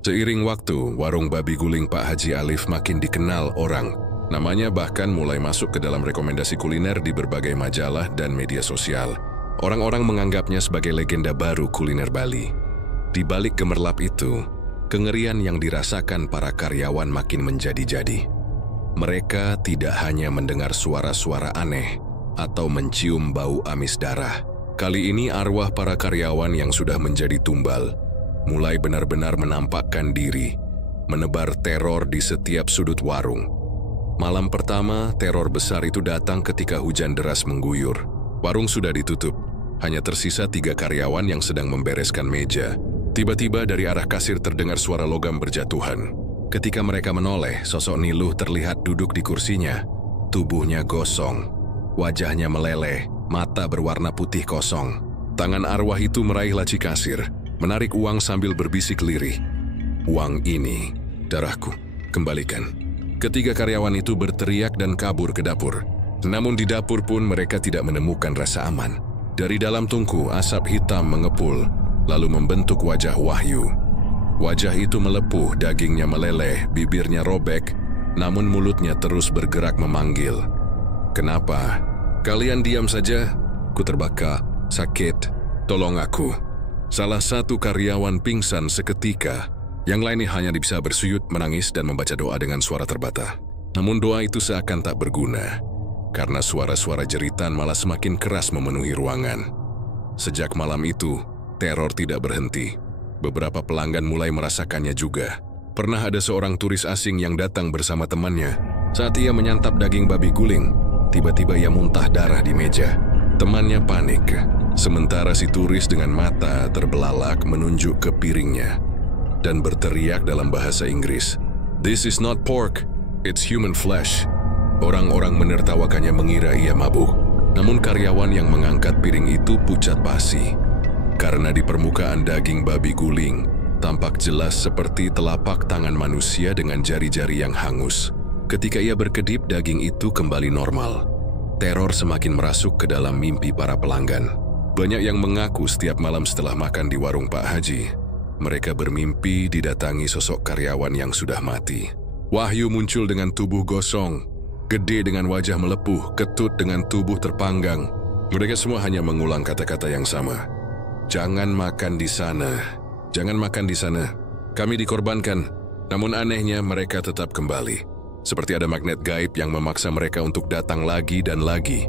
Seiring waktu, warung babi guling Pak Haji Alif makin dikenal orang. Namanya bahkan mulai masuk ke dalam rekomendasi kuliner di berbagai majalah dan media sosial. Orang-orang menganggapnya sebagai legenda baru kuliner Bali. Di balik gemerlap itu, kengerian yang dirasakan para karyawan makin menjadi-jadi. Mereka tidak hanya mendengar suara-suara aneh atau mencium bau amis darah. Kali ini arwah para karyawan yang sudah menjadi tumbal mulai benar-benar menampakkan diri, menebar teror di setiap sudut warung. Malam pertama, teror besar itu datang ketika hujan deras mengguyur. Warung sudah ditutup, hanya tersisa 3 karyawan yang sedang membereskan meja. Tiba-tiba dari arah kasir terdengar suara logam berjatuhan. Ketika mereka menoleh, sosok Niluh terlihat duduk di kursinya. Tubuhnya gosong, wajahnya meleleh, mata berwarna putih kosong. Tangan arwah itu meraih laci kasir, menarik uang sambil berbisik lirih. "Uang ini, darahku, kembalikan." Ketiga karyawan itu berteriak dan kabur ke dapur. Namun di dapur pun mereka tidak menemukan rasa aman. Dari dalam tungku, asap hitam mengepul, lalu membentuk wajah Wahyu. Wajah itu melepuh, dagingnya meleleh, bibirnya robek, namun mulutnya terus bergerak memanggil. "Kenapa? Kalian diam saja? Ku terbakar, sakit, tolong aku." Salah satu karyawan pingsan seketika, yang lainnya hanya bisa bersujud, menangis, dan membaca doa dengan suara terbata. Namun doa itu seakan tak berguna, karena suara-suara jeritan malah semakin keras memenuhi ruangan. Sejak malam itu, teror tidak berhenti. Beberapa pelanggan mulai merasakannya juga. Pernah ada seorang turis asing yang datang bersama temannya. Saat ia menyantap daging babi guling, tiba-tiba ia muntah darah di meja. Temannya panik, sementara si turis dengan mata terbelalak menunjuk ke piringnya dan berteriak dalam bahasa Inggris, "This is not pork, it's human flesh." Orang-orang menertawakannya mengira ia mabuk. Namun karyawan yang mengangkat piring itu pucat basi, karena di permukaan daging babi guling tampak jelas seperti telapak tangan manusia dengan jari-jari yang hangus. Ketika ia berkedip, daging itu kembali normal. Teror semakin merasuk ke dalam mimpi para pelanggan. Banyak yang mengaku setiap malam setelah makan di warung Pak Haji, mereka bermimpi didatangi sosok karyawan yang sudah mati. Wahyu muncul dengan tubuh gosong, gede dengan wajah melepuh, ketut dengan tubuh terpanggang. Mereka semua hanya mengulang kata-kata yang sama. "Jangan makan di sana, jangan makan di sana. Kami dikorbankan." Namun anehnya mereka tetap kembali. Seperti ada magnet gaib yang memaksa mereka untuk datang lagi dan lagi.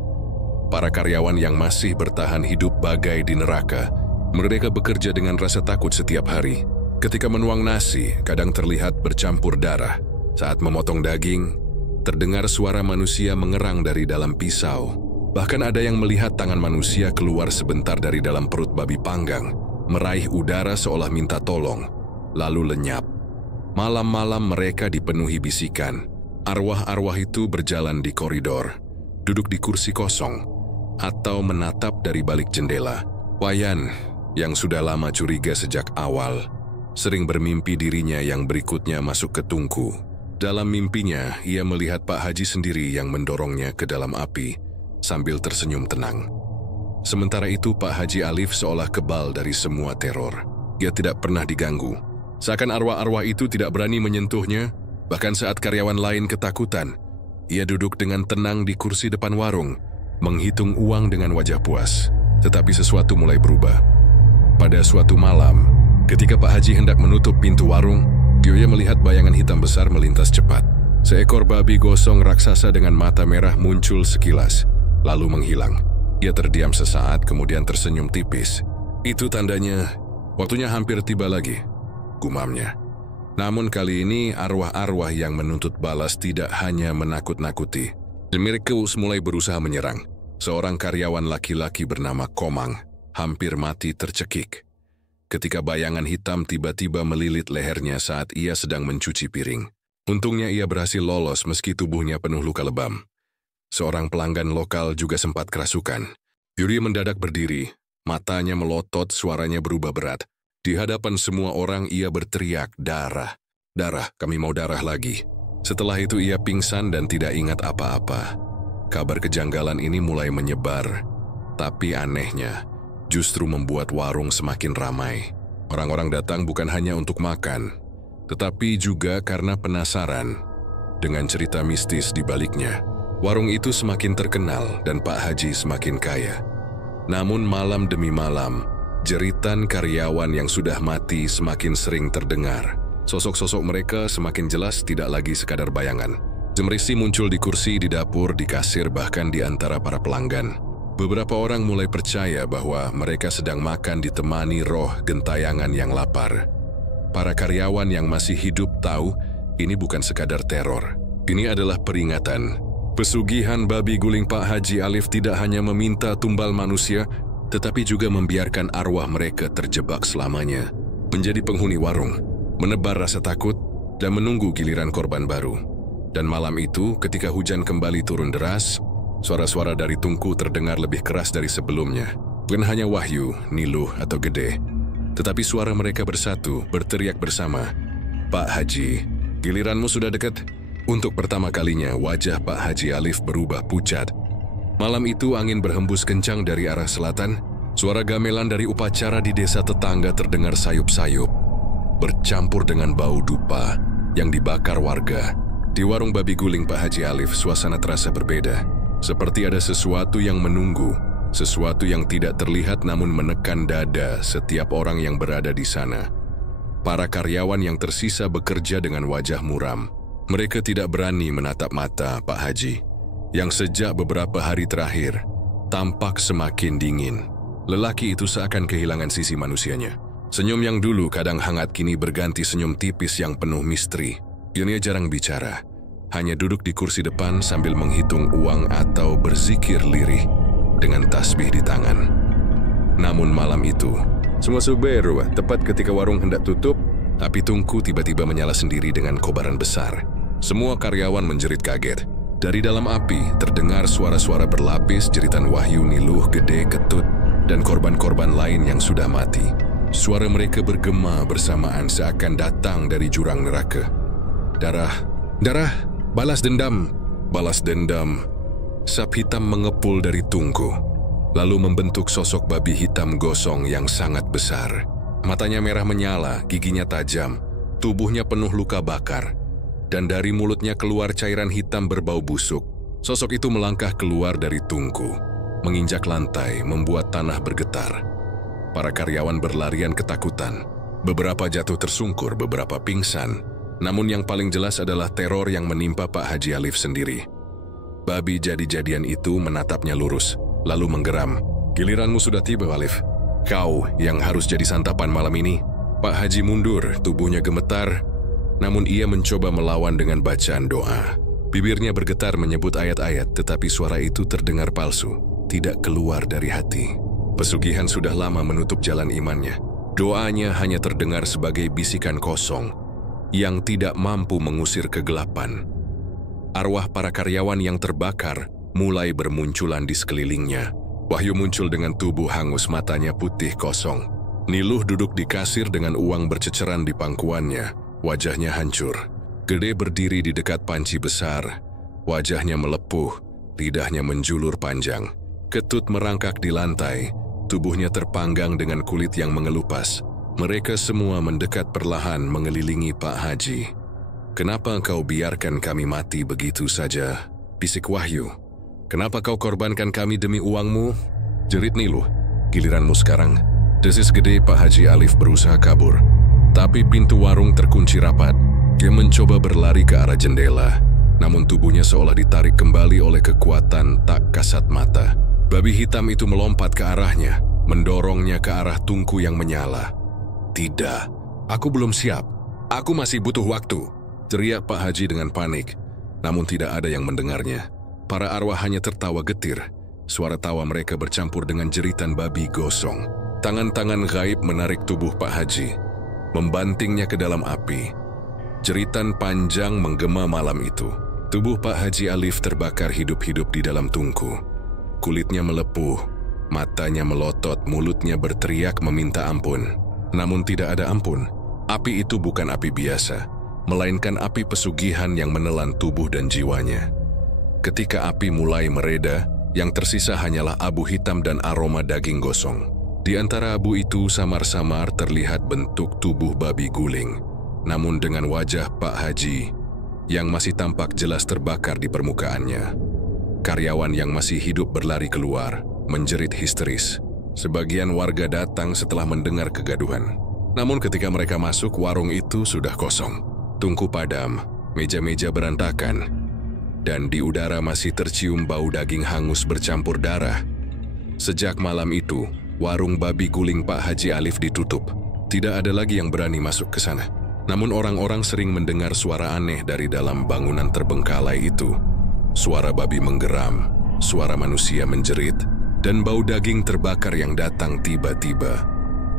Para karyawan yang masih bertahan hidup bagai di neraka. Mereka bekerja dengan rasa takut setiap hari. Ketika menuang nasi, kadang terlihat bercampur darah. Saat memotong daging, terdengar suara manusia mengerang dari dalam pisau. Bahkan ada yang melihat tangan manusia keluar sebentar dari dalam perut babi panggang, meraih udara seolah minta tolong, lalu lenyap. Malam-malam mereka dipenuhi bisikan. Arwah-arwah itu berjalan di koridor, duduk di kursi kosong, atau menatap dari balik jendela. Wayan, yang sudah lama curiga sejak awal, sering bermimpi dirinya yang berikutnya masuk ke tungku. Dalam mimpinya, ia melihat Pak Haji sendiri yang mendorongnya ke dalam api, sambil tersenyum tenang. Sementara itu, Pak Haji Alif seolah kebal dari semua teror. Ia tidak pernah diganggu. Seakan arwah-arwah itu tidak berani menyentuhnya, bahkan saat karyawan lain ketakutan, ia duduk dengan tenang di kursi depan warung, menghitung uang dengan wajah puas. Tetapi sesuatu mulai berubah. Pada suatu malam, ketika Pak Haji hendak menutup pintu warung, dia melihat bayangan hitam besar melintas cepat. Seekor babi gosong raksasa dengan mata merah muncul sekilas, lalu menghilang. Ia terdiam sesaat, kemudian tersenyum tipis. Itu tandanya, waktunya hampir tiba lagi, gumamnya. Namun kali ini arwah-arwah yang menuntut balas tidak hanya menakut-nakuti. Demirkeus mulai berusaha menyerang. Seorang karyawan laki-laki bernama Komang hampir mati tercekik ketika bayangan hitam tiba-tiba melilit lehernya saat ia sedang mencuci piring. Untungnya ia berhasil lolos meski tubuhnya penuh luka lebam. Seorang pelanggan lokal juga sempat kerasukan. Yuri mendadak berdiri, matanya melotot, suaranya berubah berat. Di hadapan semua orang ia berteriak, "Darah, darah, kami mau darah lagi." Setelah itu ia pingsan dan tidak ingat apa-apa. Kabar kejanggalan ini mulai menyebar, tapi anehnya justru membuat warung semakin ramai. Orang-orang datang bukan hanya untuk makan, tetapi juga karena penasaran dengan cerita mistis di baliknya. Warung itu semakin terkenal dan Pak Haji semakin kaya. Namun malam demi malam, jeritan karyawan yang sudah mati semakin sering terdengar. Sosok-sosok mereka semakin jelas, tidak lagi sekadar bayangan. Jemerisi muncul di kursi, di dapur, di kasir, bahkan di antara para pelanggan. Beberapa orang mulai percaya bahwa mereka sedang makan ditemani roh gentayangan yang lapar. Para karyawan yang masih hidup tahu ini bukan sekadar teror. Ini adalah peringatan. Pesugihan babi guling Pak Haji Alif tidak hanya meminta tumbal manusia, tetapi juga membiarkan arwah mereka terjebak selamanya. Menjadi penghuni warung, menebar rasa takut, dan menunggu giliran korban baru. Dan malam itu, ketika hujan kembali turun deras, suara-suara dari tungku terdengar lebih keras dari sebelumnya. Bukan hanya Wahyu, Niluh, atau Gede, tetapi suara mereka bersatu, berteriak bersama, "Pak Haji, giliranmu sudah dekat." Untuk pertama kalinya, wajah Pak Haji Alif berubah pucat. Malam itu angin berhembus kencang dari arah selatan. Suara gamelan dari upacara di desa tetangga terdengar sayup-sayup, bercampur dengan bau dupa yang dibakar warga. Di warung babi guling Pak Haji Alif, suasana terasa berbeda. Seperti ada sesuatu yang menunggu, sesuatu yang tidak terlihat namun menekan dada setiap orang yang berada di sana. Para karyawan yang tersisa bekerja dengan wajah muram. Mereka tidak berani menatap mata Pak Haji, yang sejak beberapa hari terakhir tampak semakin dingin. Lelaki itu seakan kehilangan sisi manusianya. Senyum yang dulu kadang hangat kini berganti senyum tipis yang penuh misteri. Dia jarang bicara, hanya duduk di kursi depan sambil menghitung uang atau berzikir lirih dengan tasbih di tangan. Namun malam itu, semua berubah. Tepat ketika warung hendak tutup, api tungku tiba-tiba menyala sendiri dengan kobaran besar. Semua karyawan menjerit kaget. Dari dalam api terdengar suara-suara berlapis, jeritan Wahyu, Niluh, Gede, Ketut, dan korban-korban lain yang sudah mati. Suara mereka bergema bersamaan seakan datang dari jurang neraka. Darah, darah, balas dendam, balas dendam. Sap hitam mengepul dari tungku, lalu membentuk sosok babi hitam gosong yang sangat besar. Matanya merah menyala, giginya tajam, tubuhnya penuh luka bakar, dan dari mulutnya keluar cairan hitam berbau busuk. Sosok itu melangkah keluar dari tungku, menginjak lantai, membuat tanah bergetar. Para karyawan berlarian ketakutan. Beberapa jatuh tersungkur, beberapa pingsan. Namun yang paling jelas adalah teror yang menimpa Pak Haji Alif sendiri. Babi jadi-jadian itu menatapnya lurus, lalu menggeram. "Giliranmu sudah tiba, Alif. Kau yang harus jadi santapan malam ini." Pak Haji mundur, tubuhnya gemetar, namun ia mencoba melawan dengan bacaan doa. Bibirnya bergetar menyebut ayat-ayat, tetapi suara itu terdengar palsu, tidak keluar dari hati. Pesugihan sudah lama menutup jalan imannya. Doanya hanya terdengar sebagai bisikan kosong yang tidak mampu mengusir kegelapan. Arwah para karyawan yang terbakar mulai bermunculan di sekelilingnya. Wahyu muncul dengan tubuh hangus, matanya putih kosong. Niluh duduk di kasir dengan uang berceceran di pangkuannya, wajahnya hancur. Gede berdiri di dekat panci besar, wajahnya melepuh, lidahnya menjulur panjang. Ketut merangkak di lantai, tubuhnya terpanggang dengan kulit yang mengelupas. Mereka semua mendekat perlahan mengelilingi Pak Haji. "Kenapa engkau biarkan kami mati begitu saja?" bisik Wahyu. "Kenapa kau korbankan kami demi uangmu?" jerit Niluh. "Giliranmu sekarang," desis Gede. Pak Haji Alif berusaha kabur, tapi pintu warung terkunci rapat. Dia mencoba berlari ke arah jendela, namun tubuhnya seolah ditarik kembali oleh kekuatan tak kasat mata. Babi hitam itu melompat ke arahnya, mendorongnya ke arah tungku yang menyala. "Tidak, aku belum siap. Aku masih butuh waktu," teriak Pak Haji dengan panik. Namun tidak ada yang mendengarnya. Para arwah hanya tertawa getir. Suara tawa mereka bercampur dengan jeritan babi gosong. Tangan-tangan gaib menarik tubuh Pak Haji, membantingnya ke dalam api. Jeritan panjang menggema malam itu. Tubuh Pak Haji Alif terbakar hidup-hidup di dalam tungku. Kulitnya melepuh, matanya melotot, mulutnya berteriak meminta ampun. Namun tidak ada ampun. Api itu bukan api biasa, melainkan api pesugihan yang menelan tubuh dan jiwanya. Ketika api mulai mereda, yang tersisa hanyalah abu hitam dan aroma daging gosong. Di antara abu itu samar-samar terlihat bentuk tubuh babi guling. Namun dengan wajah Pak Haji yang masih tampak jelas terbakar di permukaannya. Karyawan yang masih hidup berlari keluar, menjerit histeris. Sebagian warga datang setelah mendengar kegaduhan. Namun ketika mereka masuk, warung itu sudah kosong. Tungku padam, meja-meja berantakan, dan di udara masih tercium bau daging hangus bercampur darah. Sejak malam itu, warung babi guling Pak Haji Alif ditutup. Tidak ada lagi yang berani masuk ke sana. Namun orang-orang sering mendengar suara aneh dari dalam bangunan terbengkalai itu. Suara babi menggeram, suara manusia menjerit, dan bau daging terbakar yang datang tiba-tiba.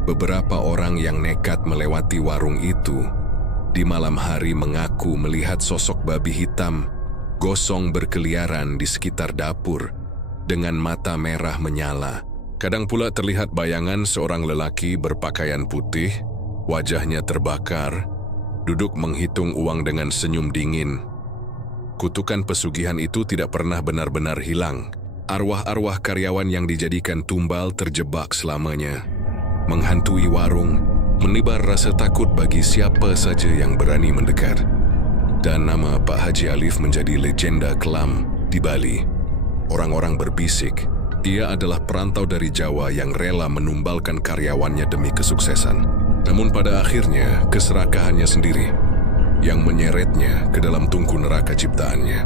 Beberapa orang yang nekat melewati warung itu di malam hari mengaku melihat sosok babi hitam gosong berkeliaran di sekitar dapur dengan mata merah menyala. Kadang pula terlihat bayangan seorang lelaki berpakaian putih, wajahnya terbakar, duduk menghitung uang dengan senyum dingin. Kutukan pesugihan itu tidak pernah benar-benar hilang. Arwah-arwah karyawan yang dijadikan tumbal terjebak selamanya. Menghantui warung, menebar rasa takut bagi siapa saja yang berani mendekat. Dan nama Pak Haji Alif menjadi legenda kelam di Bali. Orang-orang berbisik, dia adalah perantau dari Jawa yang rela menumbalkan karyawannya demi kesuksesan. Namun pada akhirnya, keserakahannya sendiri yang menyeretnya ke dalam tungku neraka ciptaannya.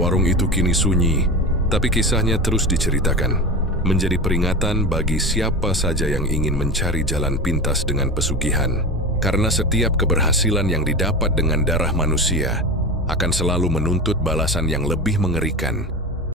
Warung itu kini sunyi, tapi kisahnya terus diceritakan, menjadi peringatan bagi siapa saja yang ingin mencari jalan pintas dengan pesugihan. Karena setiap keberhasilan yang didapat dengan darah manusia akan selalu menuntut balasan yang lebih mengerikan